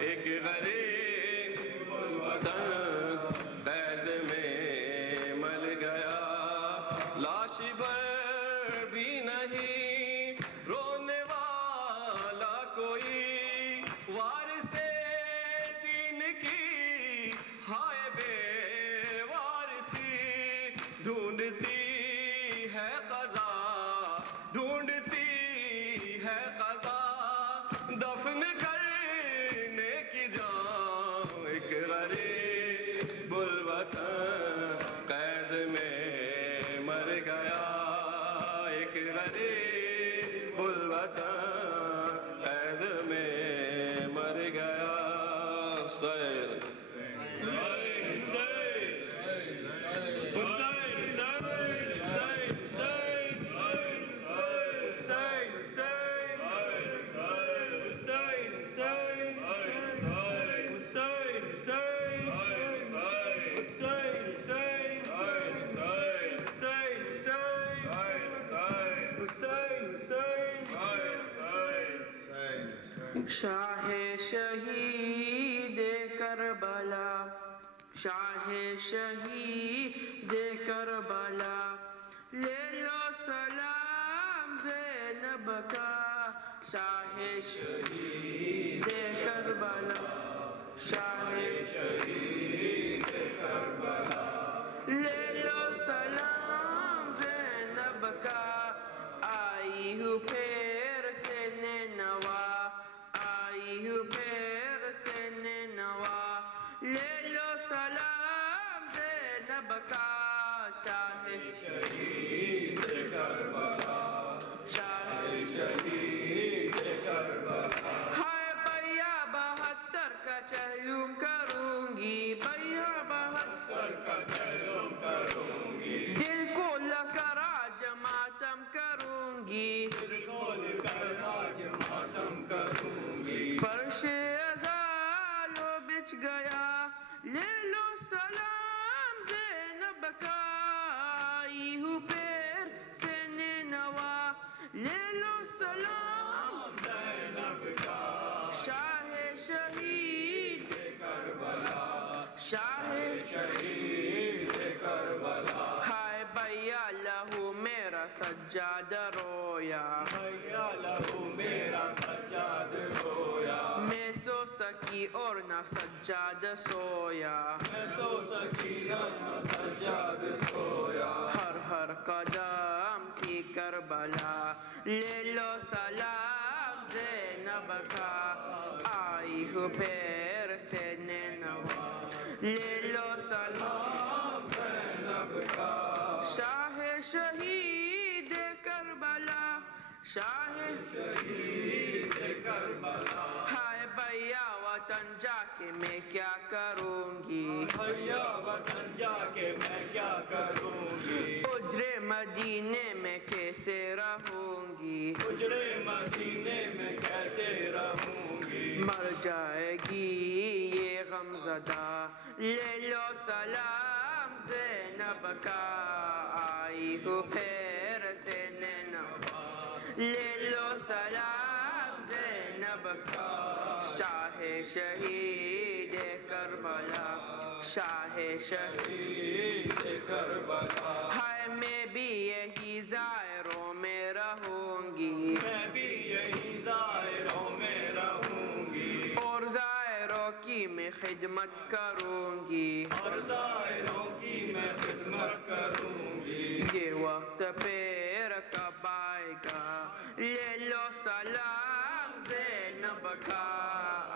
ایک غریب الوطن قید میں مر گیا لاش بھر بھی نہیں رونے والا کوئی وارث دین کی ہائے بے وارثی ڈھونڈتی ہے قضا ڈھونڈتی ہے قضا دفن کرنے کی جان ایک غریب الوطن قید میں مر گیا ایک غریب الوطن قید میں مر گیا سید شاہ شہید کربلا شاہ شہید کربلا لے لو سلام زینب کا شاہ شہید کربلا شاہ شہید کربلا لے لو سلام زینب کا آئی ہوں پھر سے نینوا آئی ہوں پھر سے نینوا لے لو سلام زینب کا شاہ شہید کربلا شاہ شہید کربلا ہائے بھیا 72 کا چہلم کروں گی بھیا 72 کا چہلم کروں گی دل کو لکر آج ماتم کروں گی دل کو لکر آج ماتم کروں گی فرش ازالو بچ گیا لے لو سلام زینب کا آئی ہوں پیر سے نینوا لے لو سلام زینب کا شاہ شہید کربلا شاہ شہید کربلا ہائے بھیا لہو میرا سجاد رویا بھیا لہو میرا سجاد رویا میں سو سکی اور نہ سجاد سویا میں سو سکی اور نہ سجاد قدم تھی کربلا لے لو سلام زینب کا آئی ہو پھر سے نینوا لے لو سلام زینب کا شاہ شہید کربلا شاہ شہید کربلا ہائے بھیا وطن جا کے میں کیا کروں گی بھیا وطن جا کے میں کیا کروں گی حجرے مدینے میں کیسے رہوں گی حجرے مدینے میں کیسے رہوں گی مر جائے گی یہ غمزدہ لے لو سلام زینب کا آئی ہو پھر سے نینوا لے لو سلام زینب کا شاہ شہید کربلا شاہ شہید کربلا ہائے میں بھی یہی زائروں میں رہوں گی میں بھی یہی زائروں میں رہوں گی اور زائروں کی میں خدمت کروں گی اور زائروں کی میں خدمت کروں گی یہ وقت پھر کب آئے گا لے لو سلام زینب کا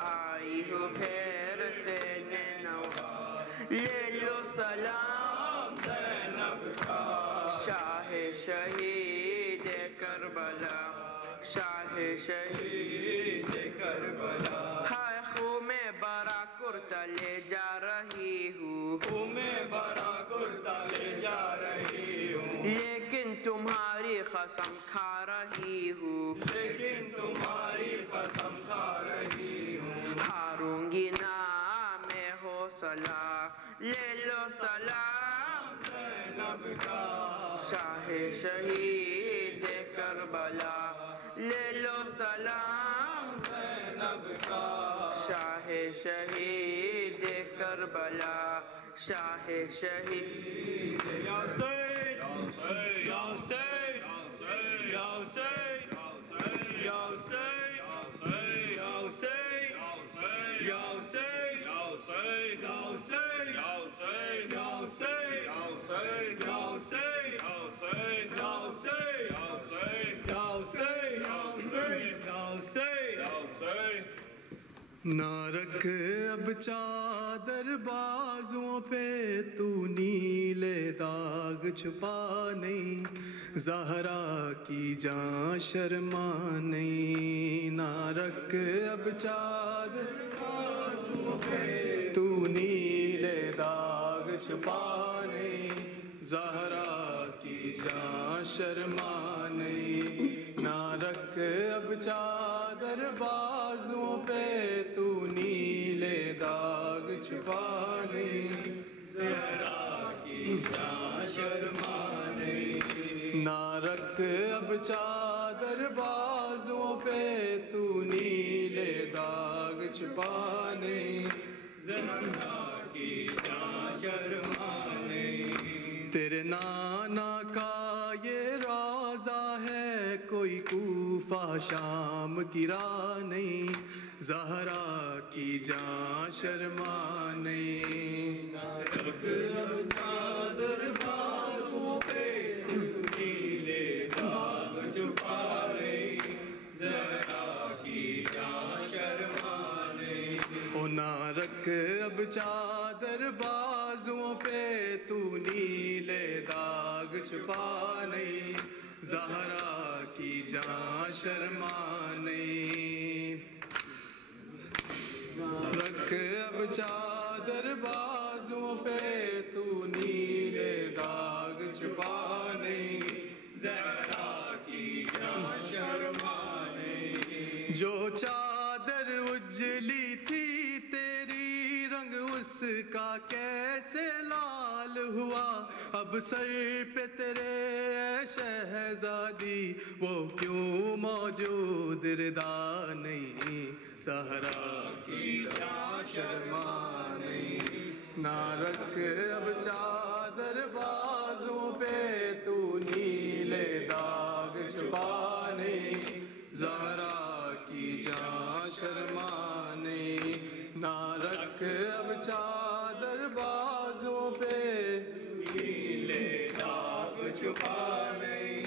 آئی ہو پھر سے نینوا لے لو سلام زینب کا شاہ شہید کربلا شاہ شہید کربلا ہائے خوں میں برا کرتا لے جا رہی ہوں خوں میں برا کرتا لے جا رہی ہوں لیکن تمہاری قسم کھا رہی ہوں لیکن تمہاری قسم کھا رہی ہوں ہاروں گی نا میں حوصلہ لے لو سلام زینب کا شاہ شہید کربلا لے لو سلام زینب کا شاہ شہید کربلا شاہ شہید یا حسین یا حسین یا حسین یا حسین یا حسین یا حسین یا حسین یا حسین یا حسین یا حسین یا حسین یا حسین یا حسین یا حسین یا حسین یا حسین یا حسین نہ رکھ اب چادر بازوں پہ تو نیلے داغ چھپا نہیں زہرا کی جاں شرما نہیں نہ رکھ اب چادر بازوں پہ تو نیلے داغ چھپا نہیں زہرا کی جاں شرما نہیں نہ رکھ اب چادر بازوں پہ تو نیلے داغ چھپا نہیں زہرا کی جاں شرما نہیں نہ رکھ اب چادر بازوں پہ تو نیلے داغ چھپا نہیں زہرا کی جاں شرما نہیں تیرے نانا کا یہ روضہ ہے کوئی کوفہ شام کی راہ نہیں زہرا کی جاں شرما نہیں نہ رکھ اب چادر بازوں پہ نیلے داغ چھپا نہیں زہرا کی جاں شرما نہیں او نہ رکھ اب چادر بازوں پہ تو نیلے داغ چھپا نہیں زہرا کی جاں شرما نہیں رکھ اب چادر بازوں پہ تو نیلے داغ چھپا نہیں زہرا کی جاں شرما نہیں جو چادر اجلی تھی تیری رنگ اس کا کیسے لال ہوا اب سر پہ تیرے اے شہزادی وہ کیوں موجود ردا نہیں زہرا کی جاں شرما نہیں نہ رکھ اب چادر بازوں پہ تو نیلے داغ چھپا نہیں زہرا کی جاں شرما نہیں نہ رکھ اب چادر بازوں پہ نیلے داغ چھپا چھپا نہیں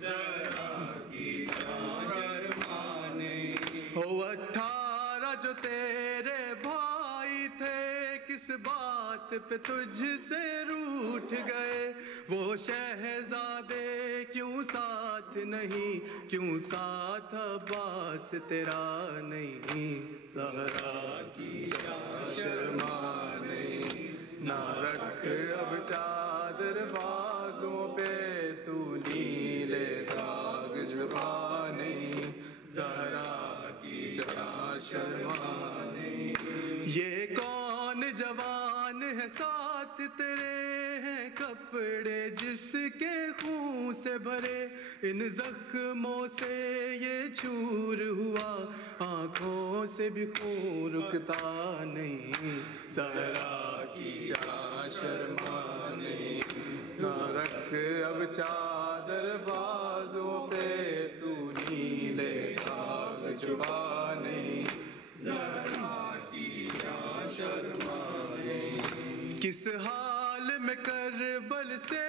زہرا کی جاں شرما نہیں ہو 18 جو تیرے بھائی تھے کس بات پہ تجھ سے روٹھ گئے وہ شہزادے کیوں ساتھ نہیں کیوں ساتھ عباس تیرا نہیں زہرا کی جاں شرما نہیں نہ رکھ اب چادر بازوں پہ تو نیلے داغ چھپا نہیں زہرا کی جاں شرما نہیں یہ کون جوان ہے ساتھ تیرے ہیں کپڑے جس کے خون سے بھرے ان زخموں سے یہ چور ہوا آنکھوں سے بھی خون رکتا نہیں زہرا کی جاں شرما نہیں نہ رکھ اب چادر بازوں پہ تو نیلے داغ چھپا نہیں زہرا کی جاں شرما نہیں کس حال میں کربل سے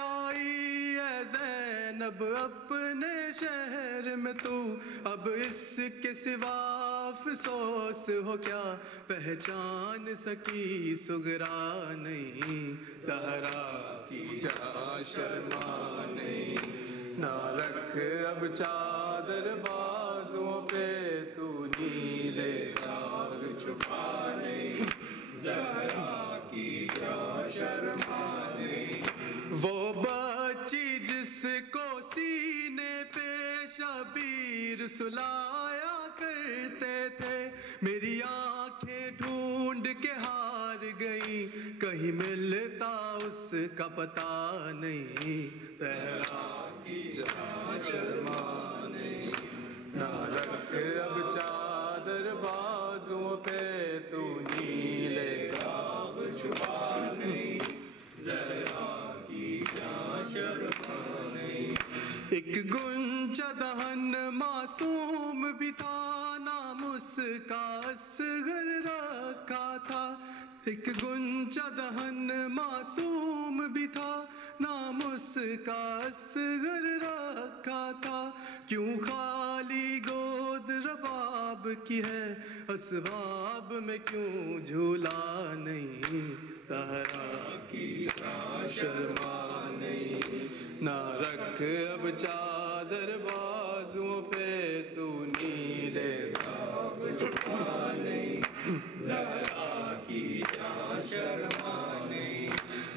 آئی اے زینب اپنے شہر میں تو اب اس کے سوا افسوس ہو کیا پہچان سکی سغرا نہیں زہرا کی جاں شرما نہیں نہ رکھ اب چادر بازوں پہ تو نیلے داغ چھپا نہیں زہرا کی جاں شرما نہیں وہ بچی جس کو سینے پہ شبیر سلایا کرتے تھے میری آنکھیں ڈھونڈ کے ہار گئی کہیں ملتا اس کا پتہ نہیں زہرا کی جاں شرما نہیں نہ رکھ اب چادر بازوں پہ تو نیلے داغ چھپا نہیں زہرا کی جاں شرما نہیں ایک گنجا دہن معصوم بھی تھا نام اس کا اصغر رکھا تھا ایک گنجا دہن معصوم بھی تھا نام اس کا اصغر رکھا تھا کیوں خالی گود رباب کی ہے اسباب میں کیوں جھولا نہیں زہرا کی جاں شرما نہیں نہ رکھ اب چادر بازوں پہ تو نیلے داغ چھپا نہیں زہرا کی جاں شرما نہیں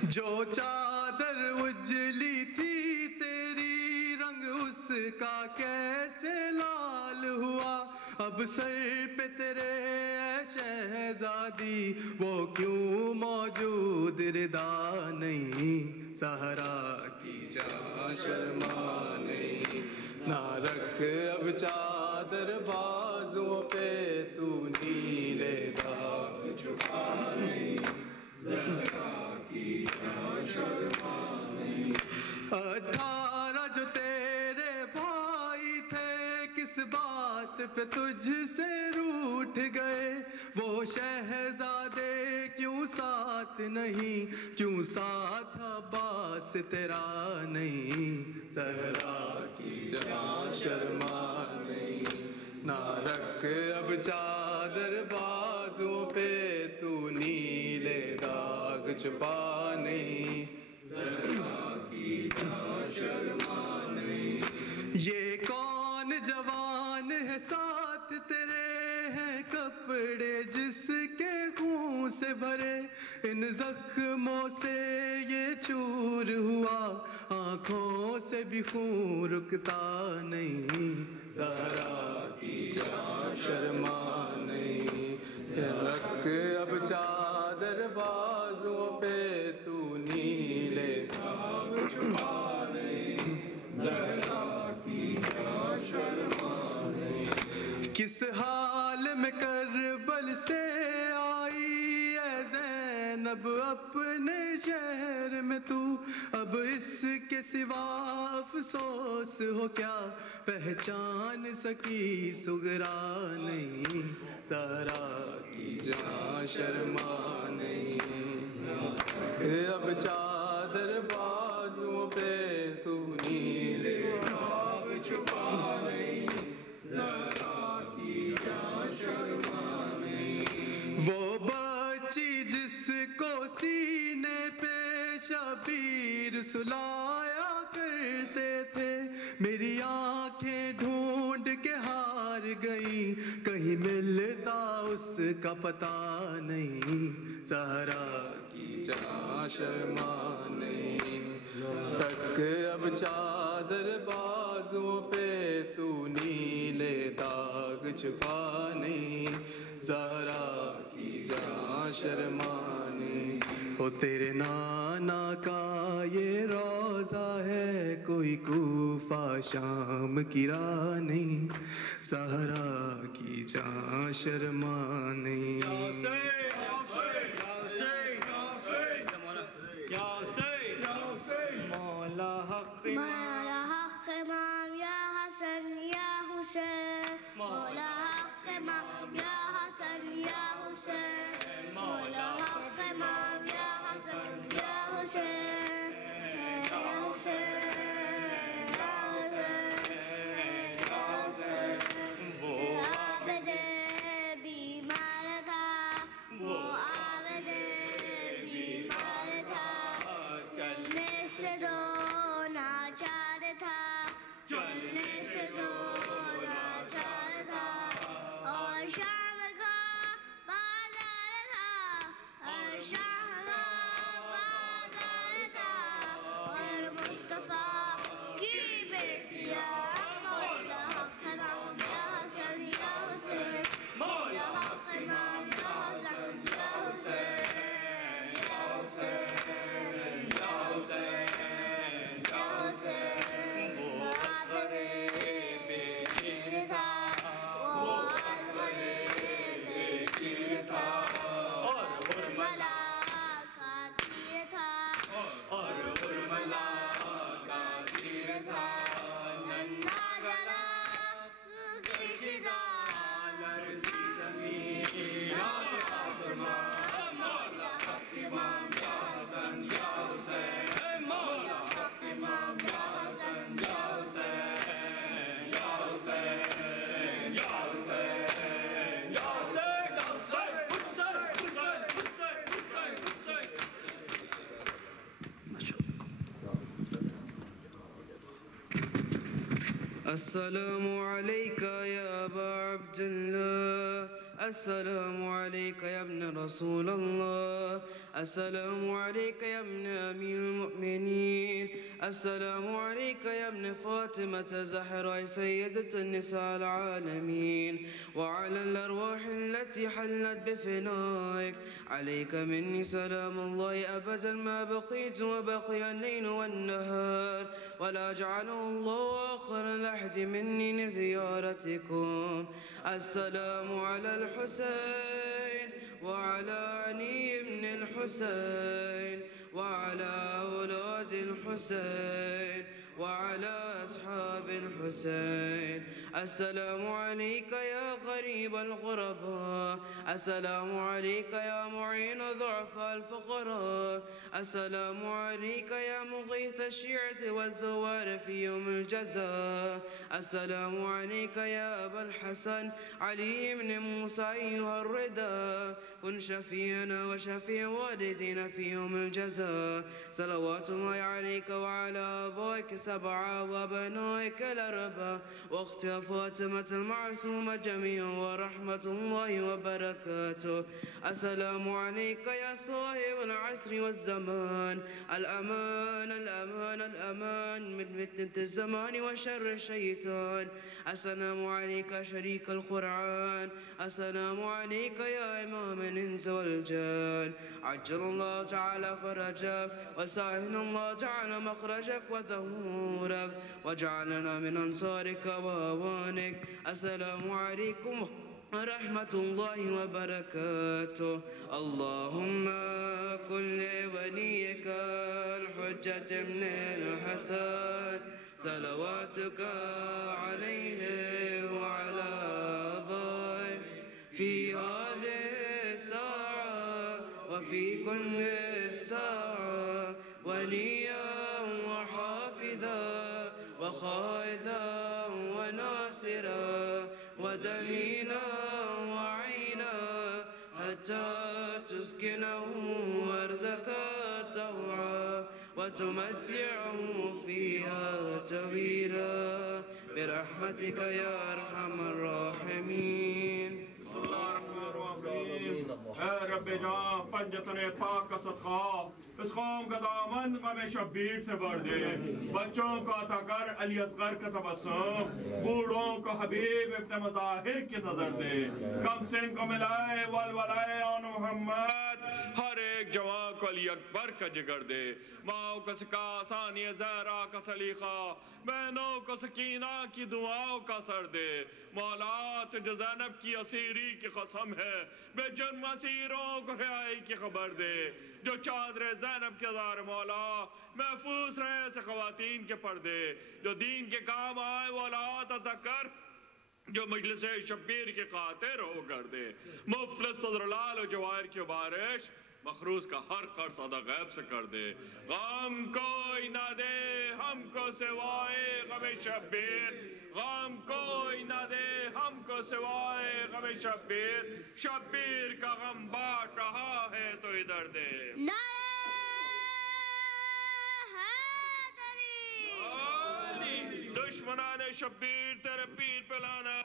جو چادر اجلی تھی تیری رنگ اس کا کیسے لال ہوا اب سر پہ تیرے اے شہزادی وہ کیوں موجود ردا نہیں زہرا کی جاں شرما نہیں نہ رکھ اب چادر بازوں پہ تو نیلے داغ چھپا نہیں زہرا کی جاں شرما نہیں 18 جو تیرے بھائی تھے کس بات پہ تجھ سے روٹھ گئے وہ شہزادے کیوں ساتھ نہیں کیوں ساتھ عباس تیرا نہیں زہرا کی جاں شرما نہیں نہ رکھ اب چادر بازوں پہ تو نیلے داغ چھپا نہیں زہرا کی جاں شرما نہیں یہ کون جوان ہے ساتھ تیرے ہیں کپڑے جس کے خون سے بھرے ان زخموں سے یہ چور ہوا آنکھوں سے بھی خون رکتا نہیں زہرا کی جاں شرما نہیں رکھ اب چادر بازوں پہ تو نیلے داغ چھپا نہیں زہرا کی جاں شرما نہیں کس حال میں کربل سے آئی اے زینب اپنے شہر میں تو اب اس کے سوا افسوس ہو کیا پہچان سکی سغرا نہیں زہرا کی جاں شرما نہیں اب چادر بازوں پہ شبیر سلایا کرتے تھے. میری آنکھیں ڈھونڈ کے ہار گئیں, کہیں ملتا اس کا پتہ نہیں. زہرا کی جہاں شرما نہیں, ٹک اب چادر بازوں پہ, تو نیلے داغ چھپا نہیں. زہرا کی جہاں شرما نہیں. ہو تیرے نانا کا یہ روضہ ہے, کوئی کوفہ شام کی راہ نہیں. زہرا کی جہاں شرما نہیں. مولا حق امام یا حسن یا حسین, مولا حق امام یا حسن یا حسین, مولا حق امام یا حسن یا حسین, یا حسین, یا حسین, یا حسین. وہ عابد بیمار تھا, وہ عابد بیمار تھا, چلنے سے دو ناچار تھا, چلنے سے دو ناچار تھا. اور شام کا بازار تھا, اور شام کا بازار تھا, اور مصطفیٰ کی بیٹیاں. مولا حق امام یا حسن یا حسین, مولا حق امام یا حسن یا حسین, یا حسین, یا حسین, یا حسین. وہ آخر بے شیر تھا, وہ آخر بے شیر تھا, اور حرملا کا تیر تھا, اور حرملا کا تیر تھا. ننا جرا کی صدا لرزی زمین اور آسمان. مولا حق امام یا حسن یا حسین, مولا حق امام یا حسن یا حسین, یا حسین, یا حسین, یا السلام عليك يا أبا عبد الله, السلام عليك يا ابن رسول الله, السلام عليك يا ابن أمير المؤمنين, السلام عليك يا ابن فاطمة الزهراء سيدة النساء العالمين, وعلى الأرواح التي حلت بفنائك. عليك مني سلام الله أبدا ما بقيت وبقي الليل والنهار, ولا جعله الله آخر العهد مني لزيارتكم. السلام على الحسين وعلى علي بن الحسين وعلى أولاد الحسين وعلى أصحاب الحسين. السلام عليك يا غريب الغرباء, السلام عليك يا معين ضعفاء الفقراء, السلام عليك يا مغيث الشيعة والزوار في يوم الجزاء. السلام عليك يا أبا الحسن علي بن موسى أيها الردى, كن شفيعنا وشفيع والدينا في يوم الجزاء. صلوات الله عليك وعلى آبائك سبعة وبنائك الأربعة, واختها فاطمة المعصومة جميعا, ورحمة الله وبركاته. السلام عليك يا صاحب العصر والزمان, الأمان الأمان الأمان من فتنة الزمان وشر الشيطان. السلام عليك شريك القرآن, السلام عليك يا إمام الإنس والجان. عجل الله تعالى فرجك, وسهل الله تعالى مخرجك وظهورك, وجعلنا من أنصارك وأوانك. السلام عليكم ورحمة الله وبركاته. اللهم كن لوليك الحجة بن الحسن صلواتك عليه وعلى آبائه في هذه الساعة وفي كل ساعة, وليا وحافظا وخائذا وناصرا ودليلا وعينا, حتى تسكنه أرزك طوعا وتمتعه فيها طويلا برحمتك يا أرحم الراحمين. اے رب جاں پنجتن پاک کا صدقہ اس قوم کا دامن غم شبیر سے بھر دے. بچوں کا عطا کر علی اصغر کا تبسم, بوڑھوں کو حبیب ابن مظاہر کی نظر دے. کم سن کو ملائے والولائے آن محمد, ہر ایک جوان کو علی اکبر کا جگر دے. ماں کو سکا ثانی زہرا کا سلیقہ, بہنوں کو سکینہ کی دعاؤں کا سر دے. مولا تجھے زینب کی اسیری کی قسم ہے, بے جرم اسیروں کو رہائی کی خبر دے. جو چادر زینب کے دار مولا محفوظ رہے ایسے خواتین کے پردے. جو دین کے کام آئے وہ اولاد عطا کر, جو مجلس شبیر کی خاطر ہو کر دے. مفلس تدرلال و جواہر کی بارش, مخروز کا ہر قرض ادا غیب سے کر دے. غم کوئی نہ دے ہم کو سوائے غم شبیر, غم کوئی نہ دے ہم کو سوائے غم شبیر. شبیر کا غم بانٹ رہا ہے تو ادھر دے. دشمنان شبیر تیرے پیر پہ لانا.